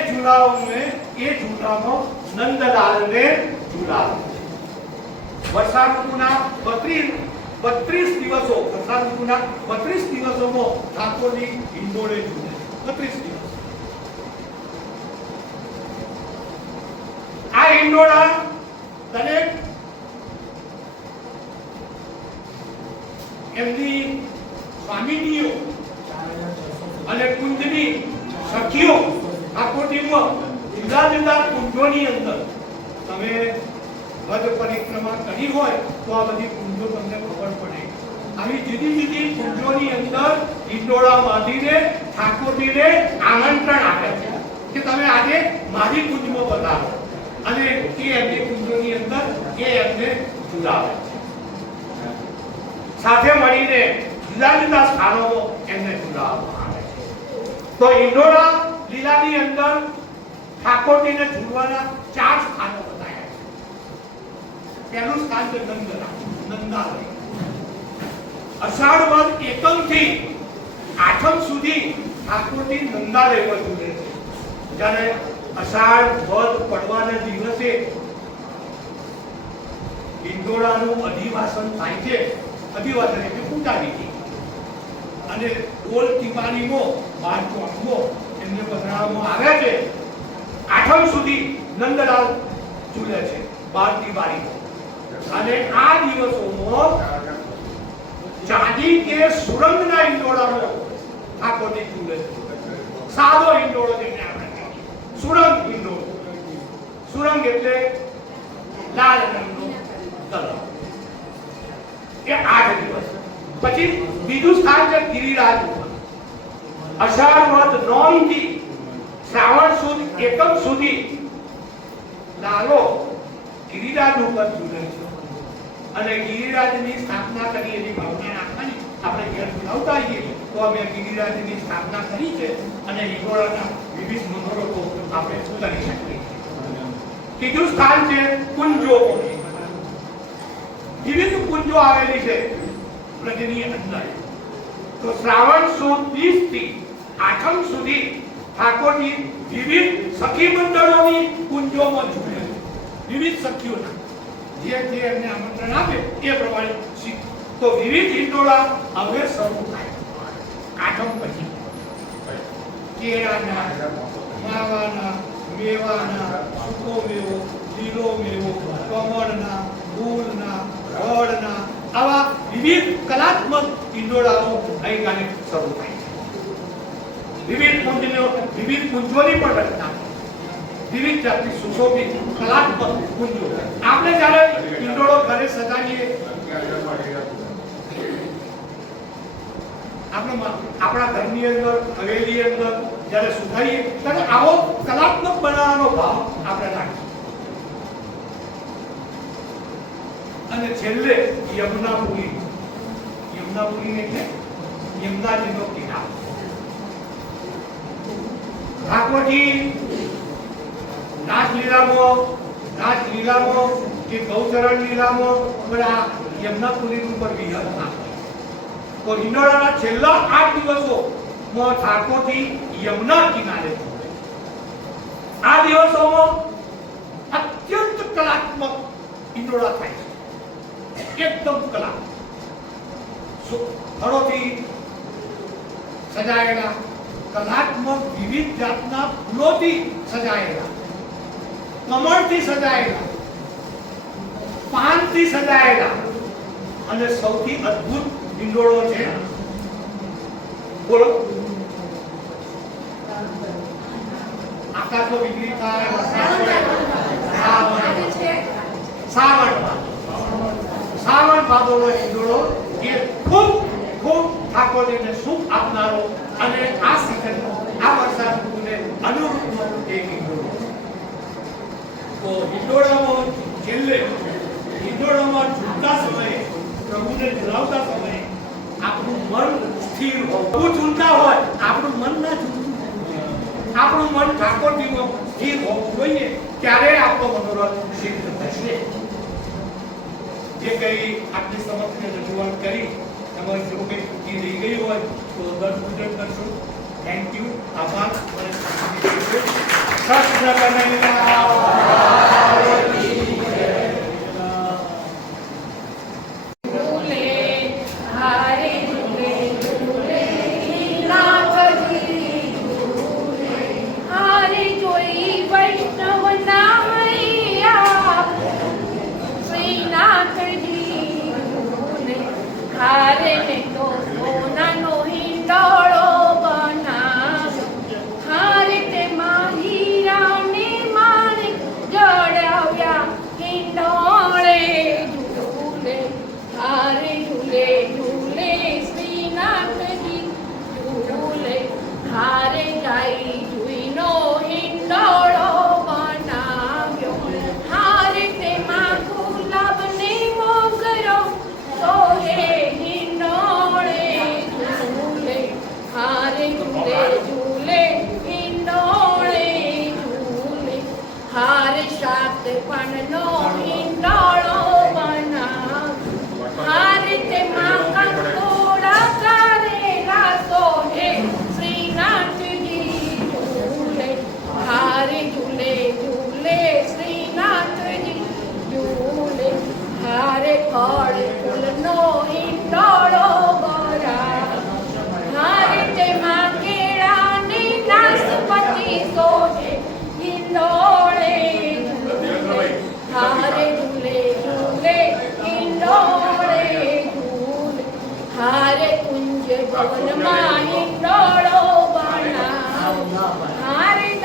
ઝૂલામાં નંદલાલને ઝૂલાવે. વર્ષા ઋતુના 32 દિવસો, વર્ષા ઋતુના 32 દિવસોમાં ઠાકોરની હિંડોળે ઝૂલે. 32 દિવસ આ હિંડોળા દરેક એમની સ્વામીનીઓ અને કુંજની સખીઓ ઠાકોરજીમાં જુદા જુદા કુંજોની અંદર, તમે પદ પરિક્રમા કરી હોય તો આ બધી કુંજો તમને ખબર પડે. આવી જુદી જુદી કુંજોની અંદર હિંડોળા બાંધીને ઠાકોરજીને આમંત્રણ આપે છે કે તમે આજે મારી કુંજમાં પધારો, અને એ એમની કુંજોની અંદર એ એમને ઝુલાવે છે. સાથે મળીને જુદા જુદા સ્થાનોમાં એમને ઝુલાવવામાં આવે છે. તો હિંડોળા લીલાની અંદર ઠાકોરજીને ઝૂલવાના 4 સ્થાનો બતાવ્યા છે. પહેલું સ્થાન છે નંદાલય. અષાઢ વદ એકમ થી આઠમ સુધી ઠાકોરજી નંદાલય પર ઝૂલે છે. જ્યારે અષાઢ વદ પડવાના દિવસે હિંડોળાનું અધિવાસન થાય છે. અધિવાસન એટલે પૂજા વિધિ, અને ગોલ ટીપાણીમાં 12 ચોકમાં એમને પધરાવવામાં આવ્યા છે. આઠમ સુધી નંદલાલ ઝૂલે છે 12 ટીપાણીમાં. અને આ દિવસોમાં ચાંદી કે સુરંગના હિંડોળામાં ઠાકોરજી ઝૂલે છે. સાદો હિંડોળો જેને આપણે કહીએ, સુરંગ હિંડોળો. સુરંગ એટલે લાલ રંગનો કલર. એ 8 દિવસ. પછી બીજું સ્થાન છે ગિરિરાજ ઉપર. અષાઢ વદ 9 થી શ્રાવણ સુદ એકમ સુધી લાલો ગિરિરાજ ઉપર ઝૂલે છે. અને ગિરિરાજની સ્થાપના કરી એની ભાવના રાખવાની. આપણે ઘેર બોલાવતા આવીએ તો અમે ગિરિરાજની સ્થાપના કરી છે, અને હિંડોળાના વિવિધ મનોરથો આપણે કરી શકીએ. ત્રીજું સ્થાન છે કુંજો. વિવિધ કુંજો આવેલી છે બ્રજની અંદર. તો શ્રાવણ સુદ 30 થી આઠમ સુધી ઠાકોરજી વિવિધ સખી મંડળોની કુંજોમાં ઝૂલે, વિવિધ સખીઓના જે એમને આમંત્રણ આપે એ પ્રમાણે શીખ. તો વિવિધ હિંડોળા હવે શરૂ થાય. આઠમ પછી કેળાના, માવાના, મેવાના, સૂકો મેવો, લીલો મેવો, કમળના, ફૂલના, ફળના આવા વિવિધ કલાત્મક હિંડોળાઓ ગઈકાલે શરૂ થાય. વિવિધ કુંજોની પણ રચના, વિવિધ જાતની સુશોભિત કલાત્મક કુંજો. આપણે જ્યારે હિંડોળો ઘરે સજાવીએ, આપણા ઘરની અંદર, હવેલી અંદર જ્યારે સુધારીએ ત્યારે આવો કલાત્મક બનાવવાનો ભાવ આપણે રાખીએ. અને છેલ્લે યમુનાપુરી એટલે યમુનાજીનો કિનારો. ઠાકોરજી રાજલીલામાં કે ગૌચરણ લીલામાં બધા યમુનાપુરી ઉપર વિહરતા. તો હિંડોળાના છેલ્લા 8 દિવસોમાં ઠાકોરજી યમુના કિનારે. આ દિવસોમાં અત્યંત કલાત્મક હિંડોળા થાય છે, એકદમ કલા. ફળોથી સજાયેલા, કલાત્મક વિવિધ જાતના ફૂલોથી સજાયેલા, કમળથી સજાયેલા, પાનથી સજાયેલા અને સૌથી અદ્ભુત હિંડોળો છે, બોલો, આકાશો વીજળી થાય, શ્રાવણ ભાદરનો હિંડોળો એ ખૂબ ઠાકોરજીને સુખ આપનારો અને આ સિઝન, આ વરસાદ ઋતુને અનુરૂપ એક હિંડોળો. તો હિંડોળામાં છેલ્લે ઝૂલતા સમયે, પ્રભુને ઝુલાવતા સમયે આપણું મન સ્થિર હોવું, ઝૂલતા હોય આપણું મન ના ઝૂલતું, આપણું મન ઠાકોરજીમાં સ્થિર હોવું જોઈએ, ત્યારે આપણો મનોરથ સિદ્ધ થશે. જે કઈ આપની સમક્ષ રજૂઆત કરી, તમારી જો કઈ ચૂકી રહી ગઈ હોય તો દર્શન કરશું. થેન્ક યુ, આભાર. કૃષ્ણ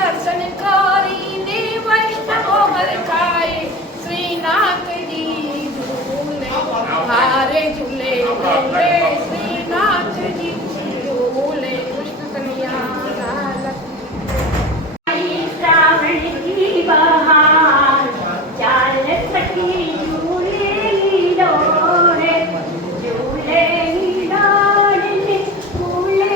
દર્શન કરીને વૈષ્ણવો ઘર ખાય, શ્રીનાથજી ઝૂલે, હારે ઝૂલે ઝૂલે શ્રીનાથજી ઝૂલે. કૃષ્ણ કનૈયા લાલ. શ્રાવણ કી બહાર ચાલ સખી ઝૂલે હિંડોળે, ઝૂલે હિંડોળે ફૂલે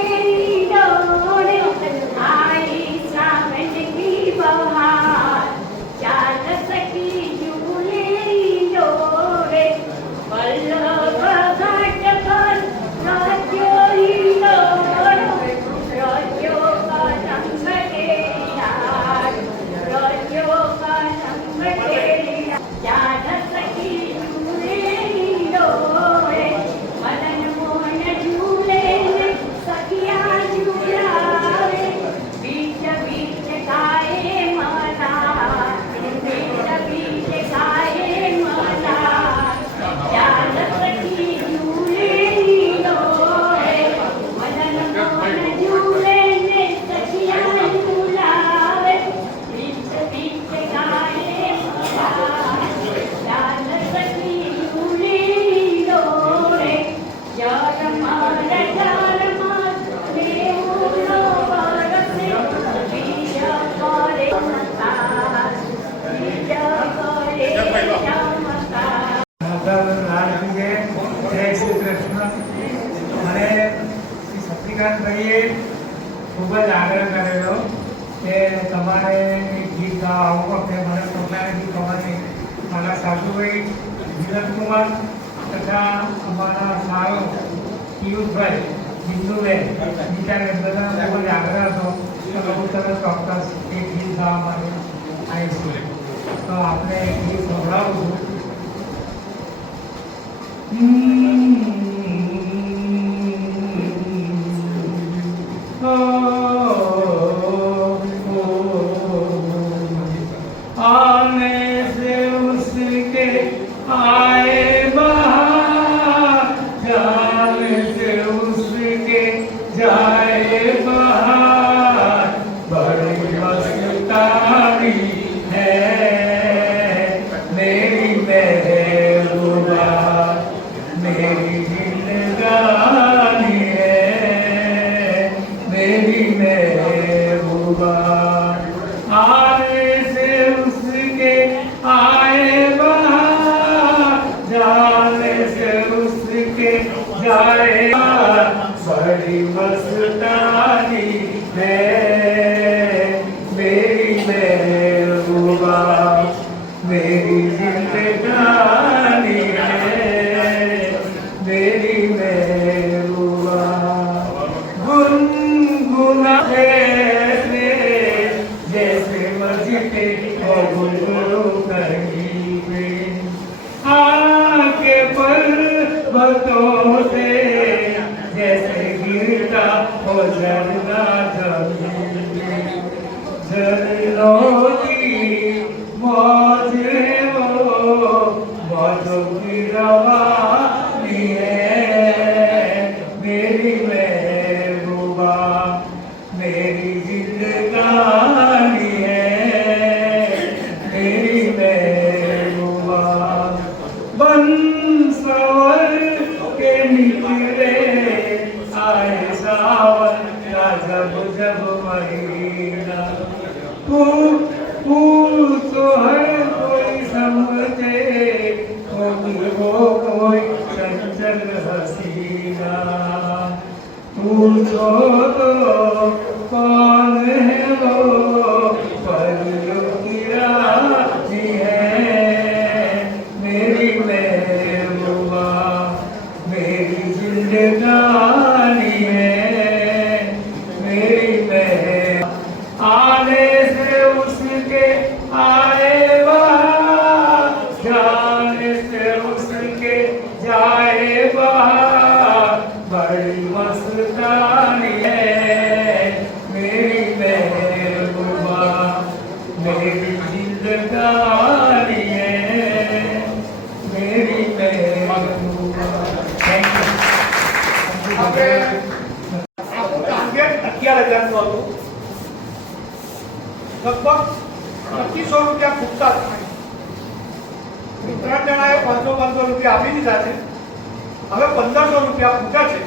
ખૂબ જ આગ્રહ કરેલો કે તમારે ગીત ગાવા આવવું પડશે. મને પોતાને બી ખબર છે. મારા સાસુભાઈ વિનોદકુમાર તથા અમારા મારો પિયુષભાઈ બિંદુબેન બીજા બધા ખૂબ જ આગ્રહ હતો તો હું તરત ચોક્કસ એક ગીત ગાવા માટે આવીશું. તો આપણે એક ગીત સંભળાવું છું. आने से उसके आए बहार, जाने से उसके जाए बहार, बड़ी मस्तानी है मेरी महबूबा, मेरी जिंदगानी है मेरी महबूबा. आने से उसके आए बहार, जाने से उसके जाए बहार, बड़ी मस्तानी है मेरी महबूबा, मेरी जिंदगानी है मेरी महबूबा. गुनगुना है जैसे मस्जिद और गुलगुलो कहीं पे, आके पर्वतों से जैसे गिरता हो झरना जमीन में. झरनों की मौज है वो, मौजों की रवानी है मेरी महबूबा, मेरी जिंदगानी है मेरी महबूबा. बंसवर के निकले आए सावन का जब जब महीना, फूल तो हर कोई समझे वो कोई चंचल हसीना. पूछो तो कौन है वो परियों की रानी है मेरी महबूबा, मेरी जिंदगानी है मेरी महबूबा. आने से उसके आए बहार, जाने से उसके जाए बहार, बड़ी मस्तानी है मेरी महबूबा, मेरी जिंदगानी है मेरी महबूबा. Thank you. આપણે આખું ટાર્ગેટ 11,000 નું હતું. લગભગ 2500 રૂપિયા ખૂટતા થાય. 3 જણાએ 500 રૂપિયા આપી દીધા છે. હવે 1500 રૂપિયા ખૂટા છે.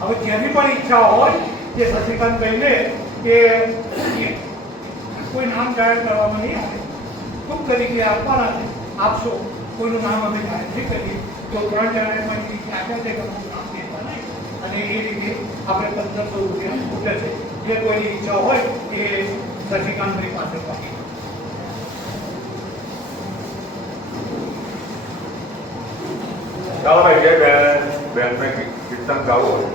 હવે જેની પણ ઈચ્છા હોય તે શશિકાંતભાઈને કે કોઈ નામ જાહેર કરવામાં નહીં આવે, ખૂબ તરીકે આપવાના છે. આપશો, કોઈનું નામ અમે જાહેર નહીં કરીએ તો 3 જણાએ પણ ઈચ્છા આપ્યા છે કે અમુક નામ દેતા નહીં, અને એ રીતે આપણે 1500 રૂપિયા ખૂટે છે. જે કોઈની ઈચ્છા હોય એ શશિકાંતભાઈ પાસે પાકી. ચાલો ભાઈ, જે બેન કીર્તન ગાવું હોય.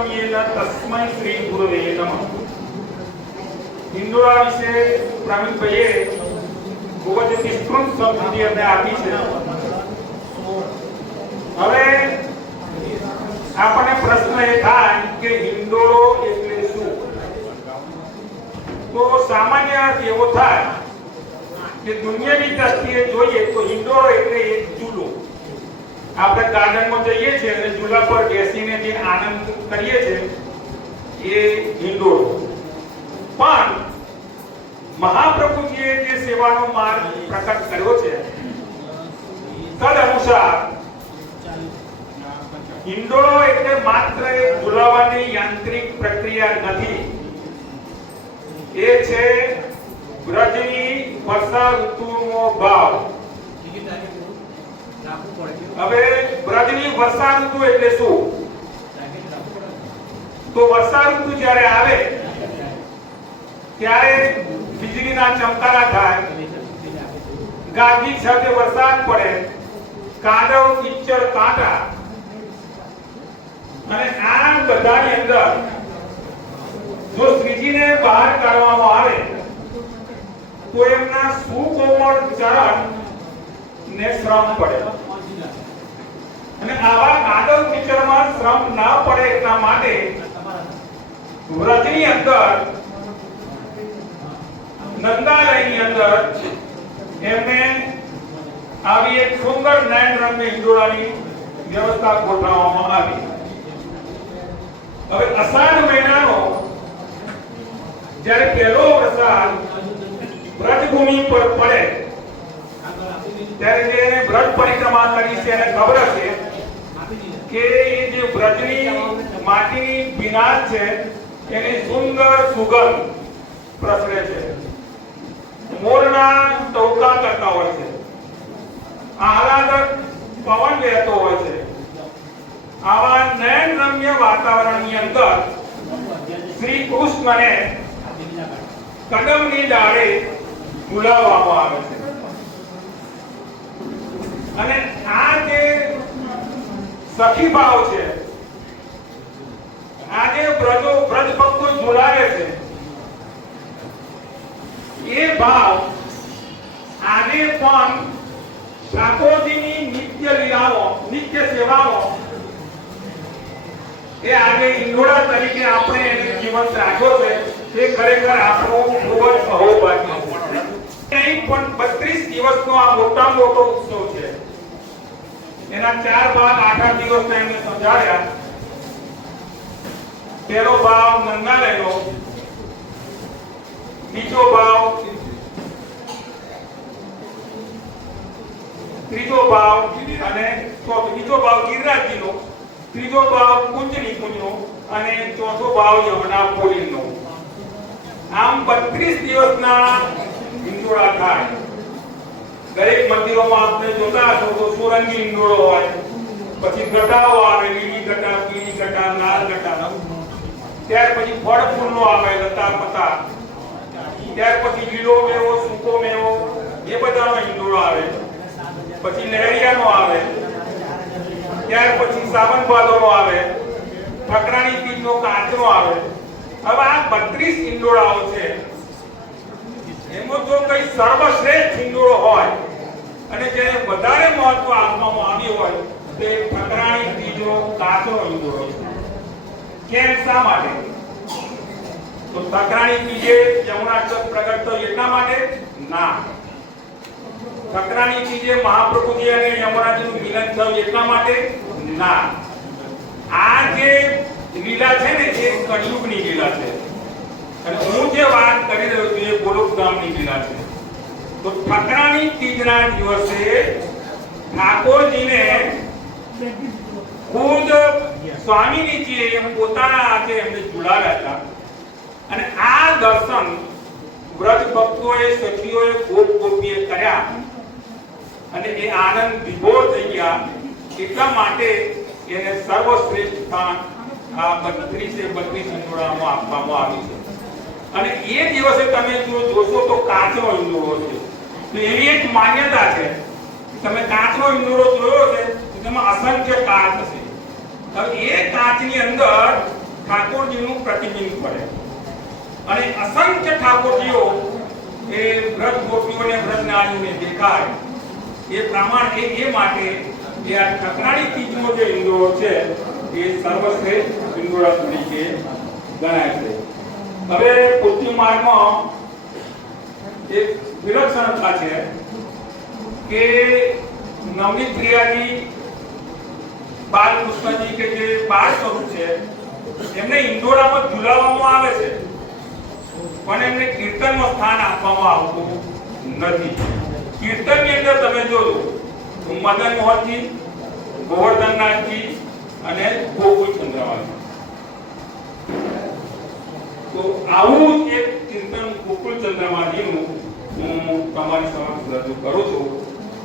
કૃષ્ણમ યેન તસ્મૈ શ્રી ગુરવે નમઃ. હિંડોળા વિશે પ્રવીણભાઈએ ખૂબ જ વિસ્તૃત સમજૂતી અમને આપી છે. હવે આપણને પ્રશ્ન એ થાય કે હિંડોળો એટલે શું? તો સામાન્ય અર્થ એવો થાય કે દુનિયાની દ્રષ્ટિએ જોઈએ તો હિંડોળો એટલે એક ઝૂલો. આપણે ગાર્ડનમાં જઈએ છીએ અને ઝૂલા પર બેસીને જે આનંદ કરીએ છીએ એ હિંડોળો. પણ મહાપ્રભુજીએ જે સેવાનો માર્ગ પ્રકટ કર્યો છે તદ અનુસાર હિંડોળો એટલે માત્ર એક ઝુલાવાની યાંત્રિક પ્રક્રિયા નથી. એ છે બ્રજની વર્ષા ઋતુનો ભાવ. હવે બ્રજની વર્ષા ઋતુ એટલે શું? તો વર્ષા ઋતુ જ્યારે આવે ત્યારે વીજળીના ચમકારા થાય, ગાજવીજ સાથે વરસાદ પડે, કાદવ કિચડ કાંટા, અને આ બધાની અંદર જો શ્રીજીને બહાર કાઢવામાં આવે તો એમના સુકોમળ ચરણ ને શ્રમ પડે. અને આવા કાદવ કિચડમાં શ્રમ ના પડે એટલા માટે વ્રજની અંદર નંદાલયની અંદર એમને આવી એક સુંદર નયન રંગની હિંડોળાની વ્યવસ્થા ગોઠવવામાં આવી. હવે અષાઢ મહિનાનો જ્યારે પહેલો વરસાદ વ્રજભૂમિ પર પડે ત્યારે જે વ્રજ પરિક્રમા કરી છે એને ખબર હશે કે જે વ્રજની માટીની ભીનાશ છે એની સુંદર સુગંધ પ્રસરે છે. મોરના ટહુકા કરતા હોય છે, આહલાદક પવન વહેતો હોય છે. આવા નયન રમ્ય વાતાવરણની અંદર શ્રી કૃષ્ણને કદમની ડાળે ઝુલાવવામાં આવે છે. અને આ જે સખી ભાવ છે, આ જે બ્રજ ભક્તો ઝુલાવે છે એ ભાવ આજે પણ ઠાકોરજીની નિત્ય લીલાઓ, નિત્ય સેવાઓ એ આજે હિંડોળા તરીકે આપણે એને જીવંત રાખ્યો છે. એ ખરેખર આપણું ખૂબ જ અહોભાગ્ય છે. નહીં પણ 32 દિવસનો આ મોટામાં મોટો ઉત્સવ છે. એના 4 ભાગ 8 દિવસના એમને સમજાવ્યા. પહેલો ભાવ નંદાલયનો, બીજો ભાવ, ત્રીજો ભાવ અને બીજો ભાવ ગિરિરાજજીનો, ત્રીજો ભાવ કુંજની કુંજનો અને ચોથો ભાવ યમુના પોલીનો. આમ 32 દિવસના હિંડોળા થાય. દરેક મંદિરોમાં આપણે જોતા હશો તો સુરંગી હિંડોળો હોય, પછી ગટાઓ આવે, લીલી ગટા, પીળી ગટા, લાલ ગટા, ત્યાર પછી ફળ ફૂલનો આવે, લતા પતા, ત્યાર પછી લીલો મેવો, સૂકો મેવો, એ બધાનો હિંડોળો આવે. પછી લહેરિયાનો આવે, ત્યાર પછી સાવન ભાદોનો આવે, ઠકરાણી તીજનો કાચનો આવે. હવે આ 32 હિંડોળાઓ છે. એમાં જો કઈ સર્વશ્રેષ્ઠ હિંડોળો હોય અને જેને વધારે મહત્વ આપવામાં આવ્યું હોય તે ઠકરાણી તીજનો કાચનો હિંડોળો છે. કેમ, શા માટે? તો ઠકરાણી તીજે યમુનાચક પ્રગટ થયો એટલા માટે? ના. ઠકરાણી તીજે મહાપ્રભુજી અને યમુનાજીનું મિલન થયું એટલા માટે? ના. આ જે લીલા છે ને એ કળિયુગની લીલા છે. અને હું જે વાત કરી રહ્યો છું એ ગોલોકધામની લીલા છે. તો ઠકરાણી તીજના દિવસે ઠાકોરજીને ખુદ સ્વામીજીએ પોતાના હાથે એમને ઝુલાવ્યા હતા. અને આ દર્શન વ્રજ ભક્તોએ, સખીઓએ, ગોપ ગોપીએ કર્યા અને એ આનંદ વિભોર થઈ ગયા. એટલા માટે એને સર્વશ્રેષ્ઠ સ્થાન આ 32 હિંડોળામાં આપવામાં આવ્યું છે. અને એ દિવસે તમે જો જોશો તો કાચનો હિંડોળો છે. તો એવી એક માન્યતા છે, તમે કાચનો હિંડોળો જોયો છે તો તેમાં અસંખ્ય કાચ હશે. હવે એ કાચની અંદર ઠાકોરજીનું પ્રતિબિંબ પડે અને અસંખ્ય ઠાકોરજીઓ એ વ્રત ગોપીઓને વ્રત નારીઓને દેખાય એ પ્રમાણે એ માટે એ આ ઠકરાળી તીજનો જે ઇંદોરો છે એ સર્વશ્રેષ્ઠ ઇંદોરા તરીકે ગણાય છે. હવે પૃથ્વી માર્ગમાં એક વિલક્ષણતા છે કે નવનીત પ્રિયાજી બાલકૃષ્ણજી કે જે બાળ સ્વરૂપ છે એમને ઇંદોરામાં ઝુલાવવામાં આવે છે પણ એમને કીર્તનમાં સ્થાન આપવામાં આવતું નથી. કીર્તનની અંદર તમે જોજો તો મદન મોહનજી, ગોવર્ધનનાથજી અને ગોકુળ ચંદ્રમાજી. તો આવું એક કીર્તન ગોકુળ ચંદ્રમાજીનું હું તમારી સમક્ષ રજૂ કરું છું.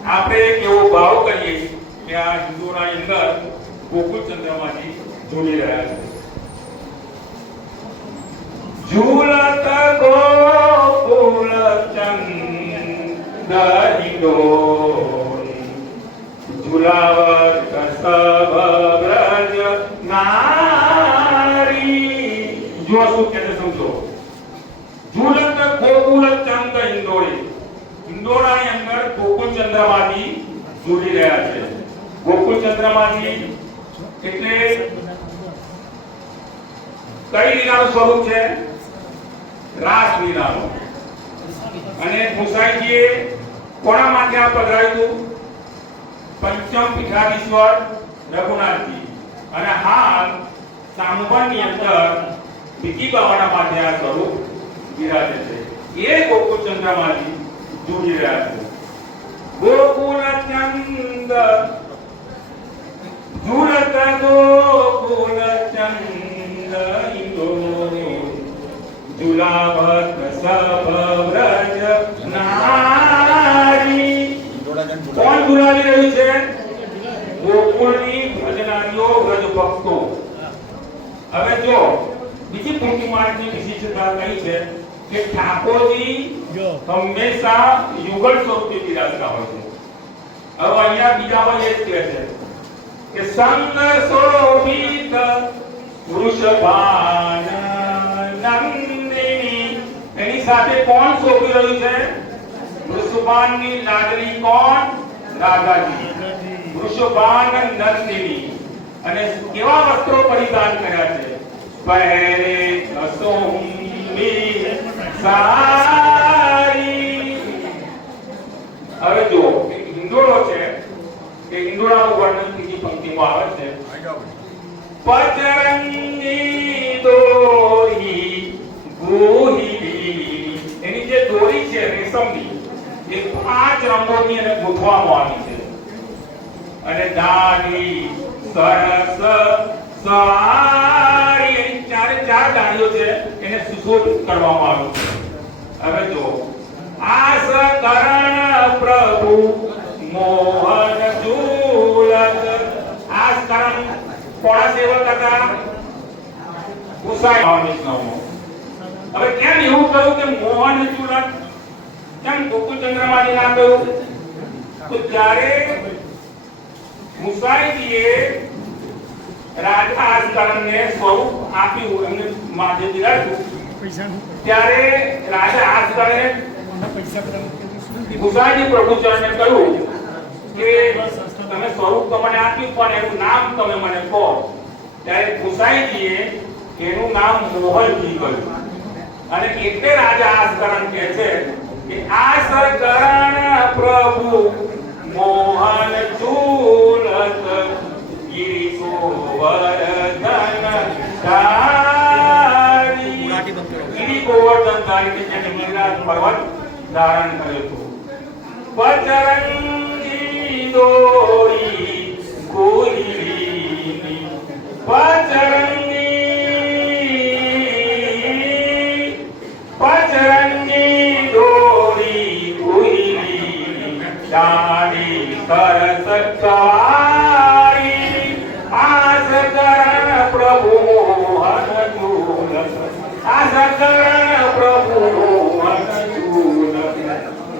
આપણે એક એવો ભાવ કરીએ કે આ હિન્દુઓની અંદર ગોકુળ ચંદ્રમાજી ઝૂલી રહ્યા છે. ઝૂલત ગોકુળ ચંદ્ર હિંડોળી ઝુલાવત સભ વ્રજ નારી. જો શું કહે છે સમજો. ઝૂલત ગોકુળ ચંદ્ર હિંડોળી, હિંડોળાની અંદર ગોકુળ ચંદ્રમાજી ઝૂલી રહ્યા છે. ગોકુળ ચંદ્રમાજી એટલે કઈ લીલાનું સ્વરૂપ છે? રાસ લીલાનું. અને ગુસાઈજીએ કોના માટે આ પધરાવ્યું? પંચમ પીઠાધીશ્વર રઘુનાથજી. અને હાલ સામુબાની અંદર બીજી બાવાના માટે આ સ્વરૂપ વિરાજે છે. એ ગોકુળ ચંદ્રમાજી ઝૂલી રહ્યા છે. ગોકુળ ચંદ્ર ઝૂલત ગોકુળ ચંદ્ર ઝુલાવત સભ વ્રજ નારી. કોણ ઝુલાવી રહ્યું છે? ગોકુળની વ્રજનારીઓ, વ્રજ ભક્તો. હવે જો બીજી પૂર્તિ માર્ગની વિશેષતા કઈ છે કે ઠાકોરજી હંમેશા યુગલ સ્વરૂપે બિરાજતા હોય છે. હવે અહીંયા બીજામાં એ જ કહે છે કે સંગ શોભિત વૃષભાન નંદિની. એની સાથે કોણ શોભી રહ્યું છે? વૃષભાનની લાડલી કોણ? રાધાજી. વૃષભાન નંદિની. અને કેવા વસ્ત્રો પરિધાન કર્યા છે? પહેરે કસોમી સારી. હવે જો હિંડોળો છે કે હિંડોળાનું વર્ણન ત્રીજી પંક્તિમાં આવે છે. પચરંગી દોરી ગોહિલી. એની જે દોરી છે રેશમની એ 5 રંગોની એને ગૂંથવામાં આવી છે. અને દાઢી સરસ સવારી, એની ચારે ચાર દાઢીઓ છે એને સુશોભિત કરવામાં આવ્યું છે. હવે જો આસ કરણ પ્રભુ મોહન ઝૂલત. આસ કરણ કોણા સેવક હતા? ગુસાઈ વૈષ્ણવો. હવે કેમ એવું કહ્યું કે મોહન ઝૂલત? કેમ ગોકુળ ચંદ્રમાજી ના કહ્યું? તો જ્યારે ગુસાઈજીએ રાજા આસકરણને સ્વરૂપ આપ્યું, એમને માથે બિરાજ્યું, ત્યારે રાજા આસકરણે ગુસાઈજી પ્રભુ ચરણને કહ્યું કે તમે સ્વરૂપ તો મને આપ્યું પણ એનું નામ તમે મને કહો. ત્યારે ગુસાઈજીએ એનું નામ મોહનજી કહ્યું. અને એટલે રાજા આસકરણ કહે છે કે આસકરણ પ્રભુ મોહન ઝૂલત ગિરી ગોવર્ધન ધારી. ગિરી ગોવર્ધન ધારી જેને ગિરિરાજ પર્વત ધારણ કર્યો હતો. પચરંગી દોરી ગોહિલી. પચરંગી દોરી ગોહિલી. દાઢી સરસ સવારી. આસ કરણ પ્રભુ મોહન ઝૂલત. આસ કરણ પ્રભુ મોહન ઝૂલત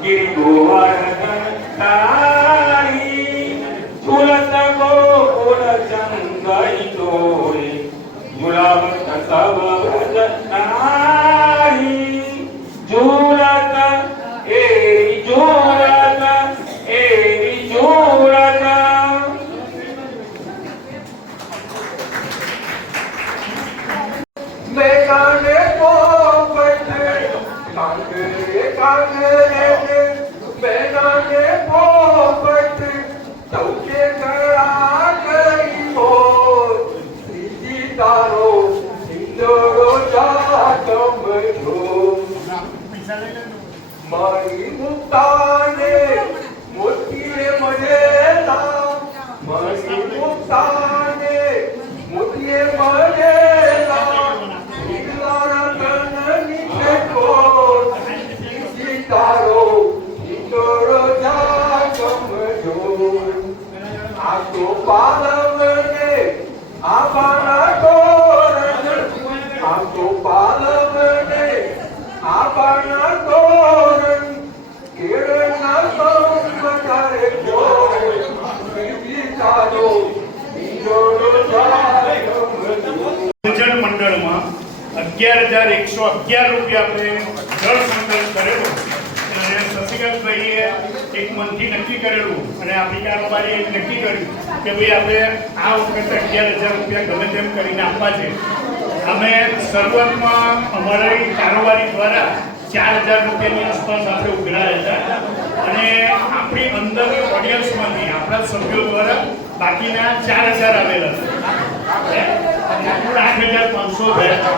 ગિરી ગોવર્ધન ધારી. ઝૂલત ગોકુળ ચંદ્ર હિંડોળી બેનાને પોપટ કાંગરે કાંગરે બેનાને પોપટ સૌકે ગળા કરી મોર શ્રીજી તારો સિંદોરો જાગમજો મારી મુક્તાને મોતીએ મળેલા મારી મુક્તાને મોતીએ મળેલા રતનની ફેંકો તારો ઈંડોળો જાગમજો આ તો પાલવને આભાના તોરણ આ તો પાલવને આભાના તોરણ કેળના સંબંધારે તારો ઈંડોળો જાગમજો ભજન મંડળમાં 11,111 રૂપિયા આપણે જળ સંકલન કરેલો અને શશિકાંતભાઈએ એક મનથી નક્કી કરેલું અને આપણી કારોબારીએ નક્કી કર્યું કે ભાઈ આપણે આ વખતે 11,000 રૂપિયા ગમે તેમ કરીને આપવા છે. અમે શરૂઆતમાં અમારી કારોબારી દ્વારા 4,000 રૂપિયાની આસપાસ આપણે ઉઘરાયા હતા અને આપણી અંદરની ઓડિયન્સમાંથી આપણા સભ્યો દ્વારા બાકીના 4,000 આવેલા હતા. 8,500 થયા.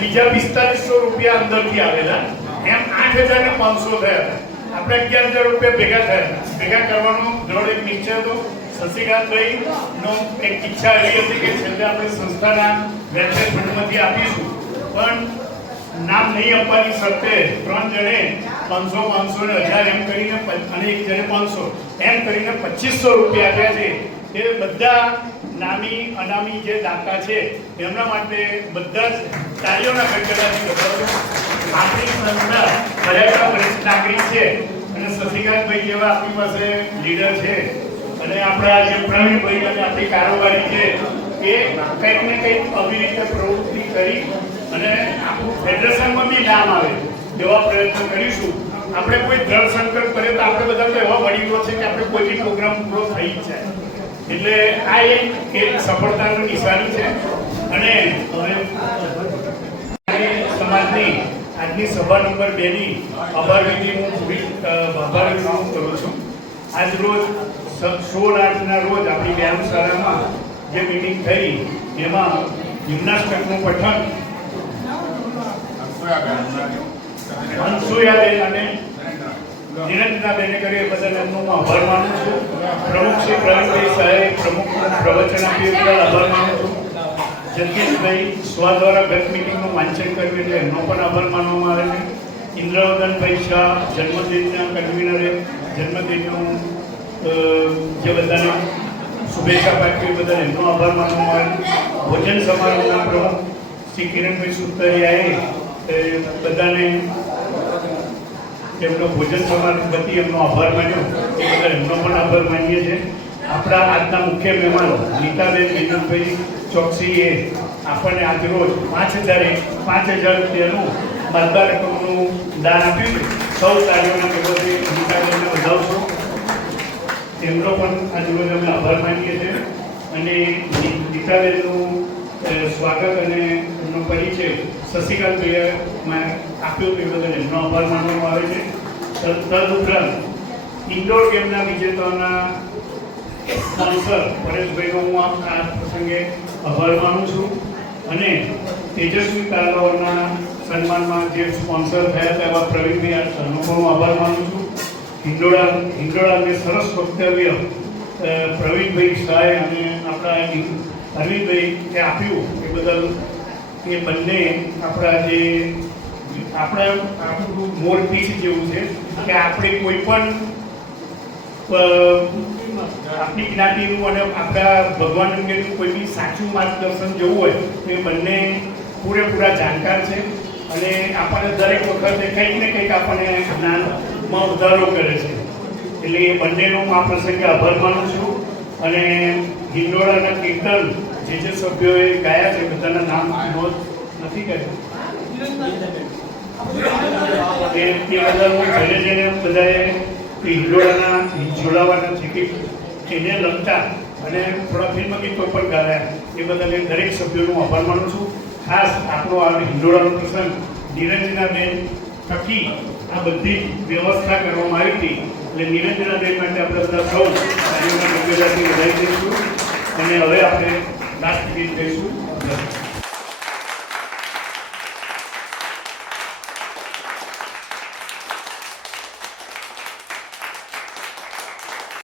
બીજા 4500 રૂપિયા અંદરથી આવેલા, એમ 8,500 થયા. આપણે 11,000 રૂપિયા ભેગા થયા. ભેગા કરવાનો દૃઢ એક નિશ્ચય હતો. શશિકાંતભાઈ નો એક ઈચ્છા એવી હતી કે છેલ્લે આપણે સંસ્થાના વેલફેર ફંડમાંથી આપીશું, પણ નામ નહીં આપવાની શરતે 3 જણે 500 500 ને 1000 એમ કરીને અને એક જણે 500 એમ કરીને 2500 રૂપિયા આપ્યા છે. એ બધા નામી અનામી જે દાતા છે એમના માટે બધા જ તાળીઓના ગણગડાથી વધારો. આપણી સંસ્થા ખરેખર વરિષ્ઠ નાગરિક છે અને શશિકાંતભાઈ જેવા આપણી પાસે લીડર છે અને આપણા જે પ્રવીણભાઈ અને આપણી કારોબારી છે એ કંઈક ને કંઈક આવી રીતે પ્રવૃત્તિ કરી અને આપણું ફેડરેશનમાં બી નામ આવે એવા પ્રયત્ન કરીશું. આપણે કોઈ દ્રઢ સંકલ્પ કરીએ તો આપણે બધા તો એવા વડીલો છે કે આપણે કોઈ બી પ્રોગ્રામ પૂરો થઈ જ જાય. એટલે આ એક સફળતાની નિશાની છે. અને હવે સમાજની આજની સભા નંબર 2 ની આભાર વિધિ હું આભાર વિધિ કરું છું. આજ રોજ 16/8 રોજ આપણી વ્યાયામ શાળામાં જે મીટિંગ થઈ એમાં જિમ્નાસ્ટિકનું પઠન અનસુયાબેન અને નિરંજનાબેને કરી એ બદલ એમનો હું આભાર માનું છું. પ્રમુખ શ્રી પ્રવીણભાઈ સાહેબ પ્રમુખ પ્રવચન આપ્યું બદલ આભાર માનું છું. જગદીશભાઈ સ્વા દ્વારા ગત મિટિંગનું વાંચન કર્યું એટલે એમનો પણ આભાર માનવામાં આવે છે. ઇન્દ્રવદનભાઈ શાહ જન્મદિનના કન્વીનરે જન્મદિનનું જે બધાને શુભેચ્છા પાઠવી બદલ એમનો આભાર માનવામાં આવે. ભોજન સમારોહના પ્રમુખ શ્રી કિરણભાઈ સુતરિયાએ બધાને એમનો ભોજન સમારોહ વતી એમનો આભાર માન્યો એ બદલ એમનો પણ આભાર માનીએ છીએ. આપણા આજના મુખ્ય મહેમાનો નીતાબેન વિનોદભાઈ ચોકસીએ આપણને આજરોજ 5,000 રૂપિયાનું માલદા રકમનું દાન આપ્યું છે. સૌ તાળીઓના ગૌરવે નીતાબેનને વધાવશો. એમનો પણ આજરોજ અમે આભાર માનીએ છીએ અને નીતાબેનનું સ્વાગત અને એમનો પરિચય શશિકાંતભાઈએ આપ્યો એ બદલ એમનો આભાર માનવામાં આવે છે. તદુપરાંત ઇન્ડોર ગેમના વિજેતાઓના સ્પોન્સર પરેશભાઈનો હું આ પ્રસંગે આભાર માનું છું અને તેજસ્વી તાલાઓના સન્માનમાં જે સ્પોન્સર થયા હતા એવા પ્રવીણભાઈ સરનો પણ હું આભાર માનું છું. હિંડોળાને સરસ વક્તવ્ય પ્રવીણભાઈ શાહે અને આપણા અરવિંદભાઈ એ આપ્યું એ બદલ એ બંને આપણા જે આપણું મોર પીસ જેવું છે કે આપણે કોઈ પણ આપણી જ્ઞાતિનું અને આપણા ભગવાન અંગેનું કોઈ બી સાચું માર્ગદર્શન જોવું હોય તો એ બંને પૂરેપૂરા જાણકાર છે અને આપણને દરેક વખતે કંઈક ને કંઈક આપણને જ્ઞાનમાં વધારો કરે છે. એટલે એ બંનેનો હું આ પ્રસંગે આભાર માનું છું અને હિંડોળાના કીર્તન જે સભ્યોએ ગાયા છે બધાના નામ નોંધ નથી કર્યું એ બદલ હું જેને બધાએ હિંડોળાના જોડાવાના છે કે એને લગતા અને થોડા ફિલ્મ ગીતો પણ ગાયા એ બદલ એ દરેક સભ્યોનો આભાર માનું છું. ખાસ આપણો આ હિંડોળાનો પ્રસંગ નિરંજનાબેન થકી આ બધી વ્યવસ્થા કરવામાં આવી હતી. એટલે નિરંજનાબેન માટે આપણે બધા સૌ કાર્યોના નિવેદનથી વધારી દઈશું અને હવે આપણે લાસ્ટ ગીત ગઈશું.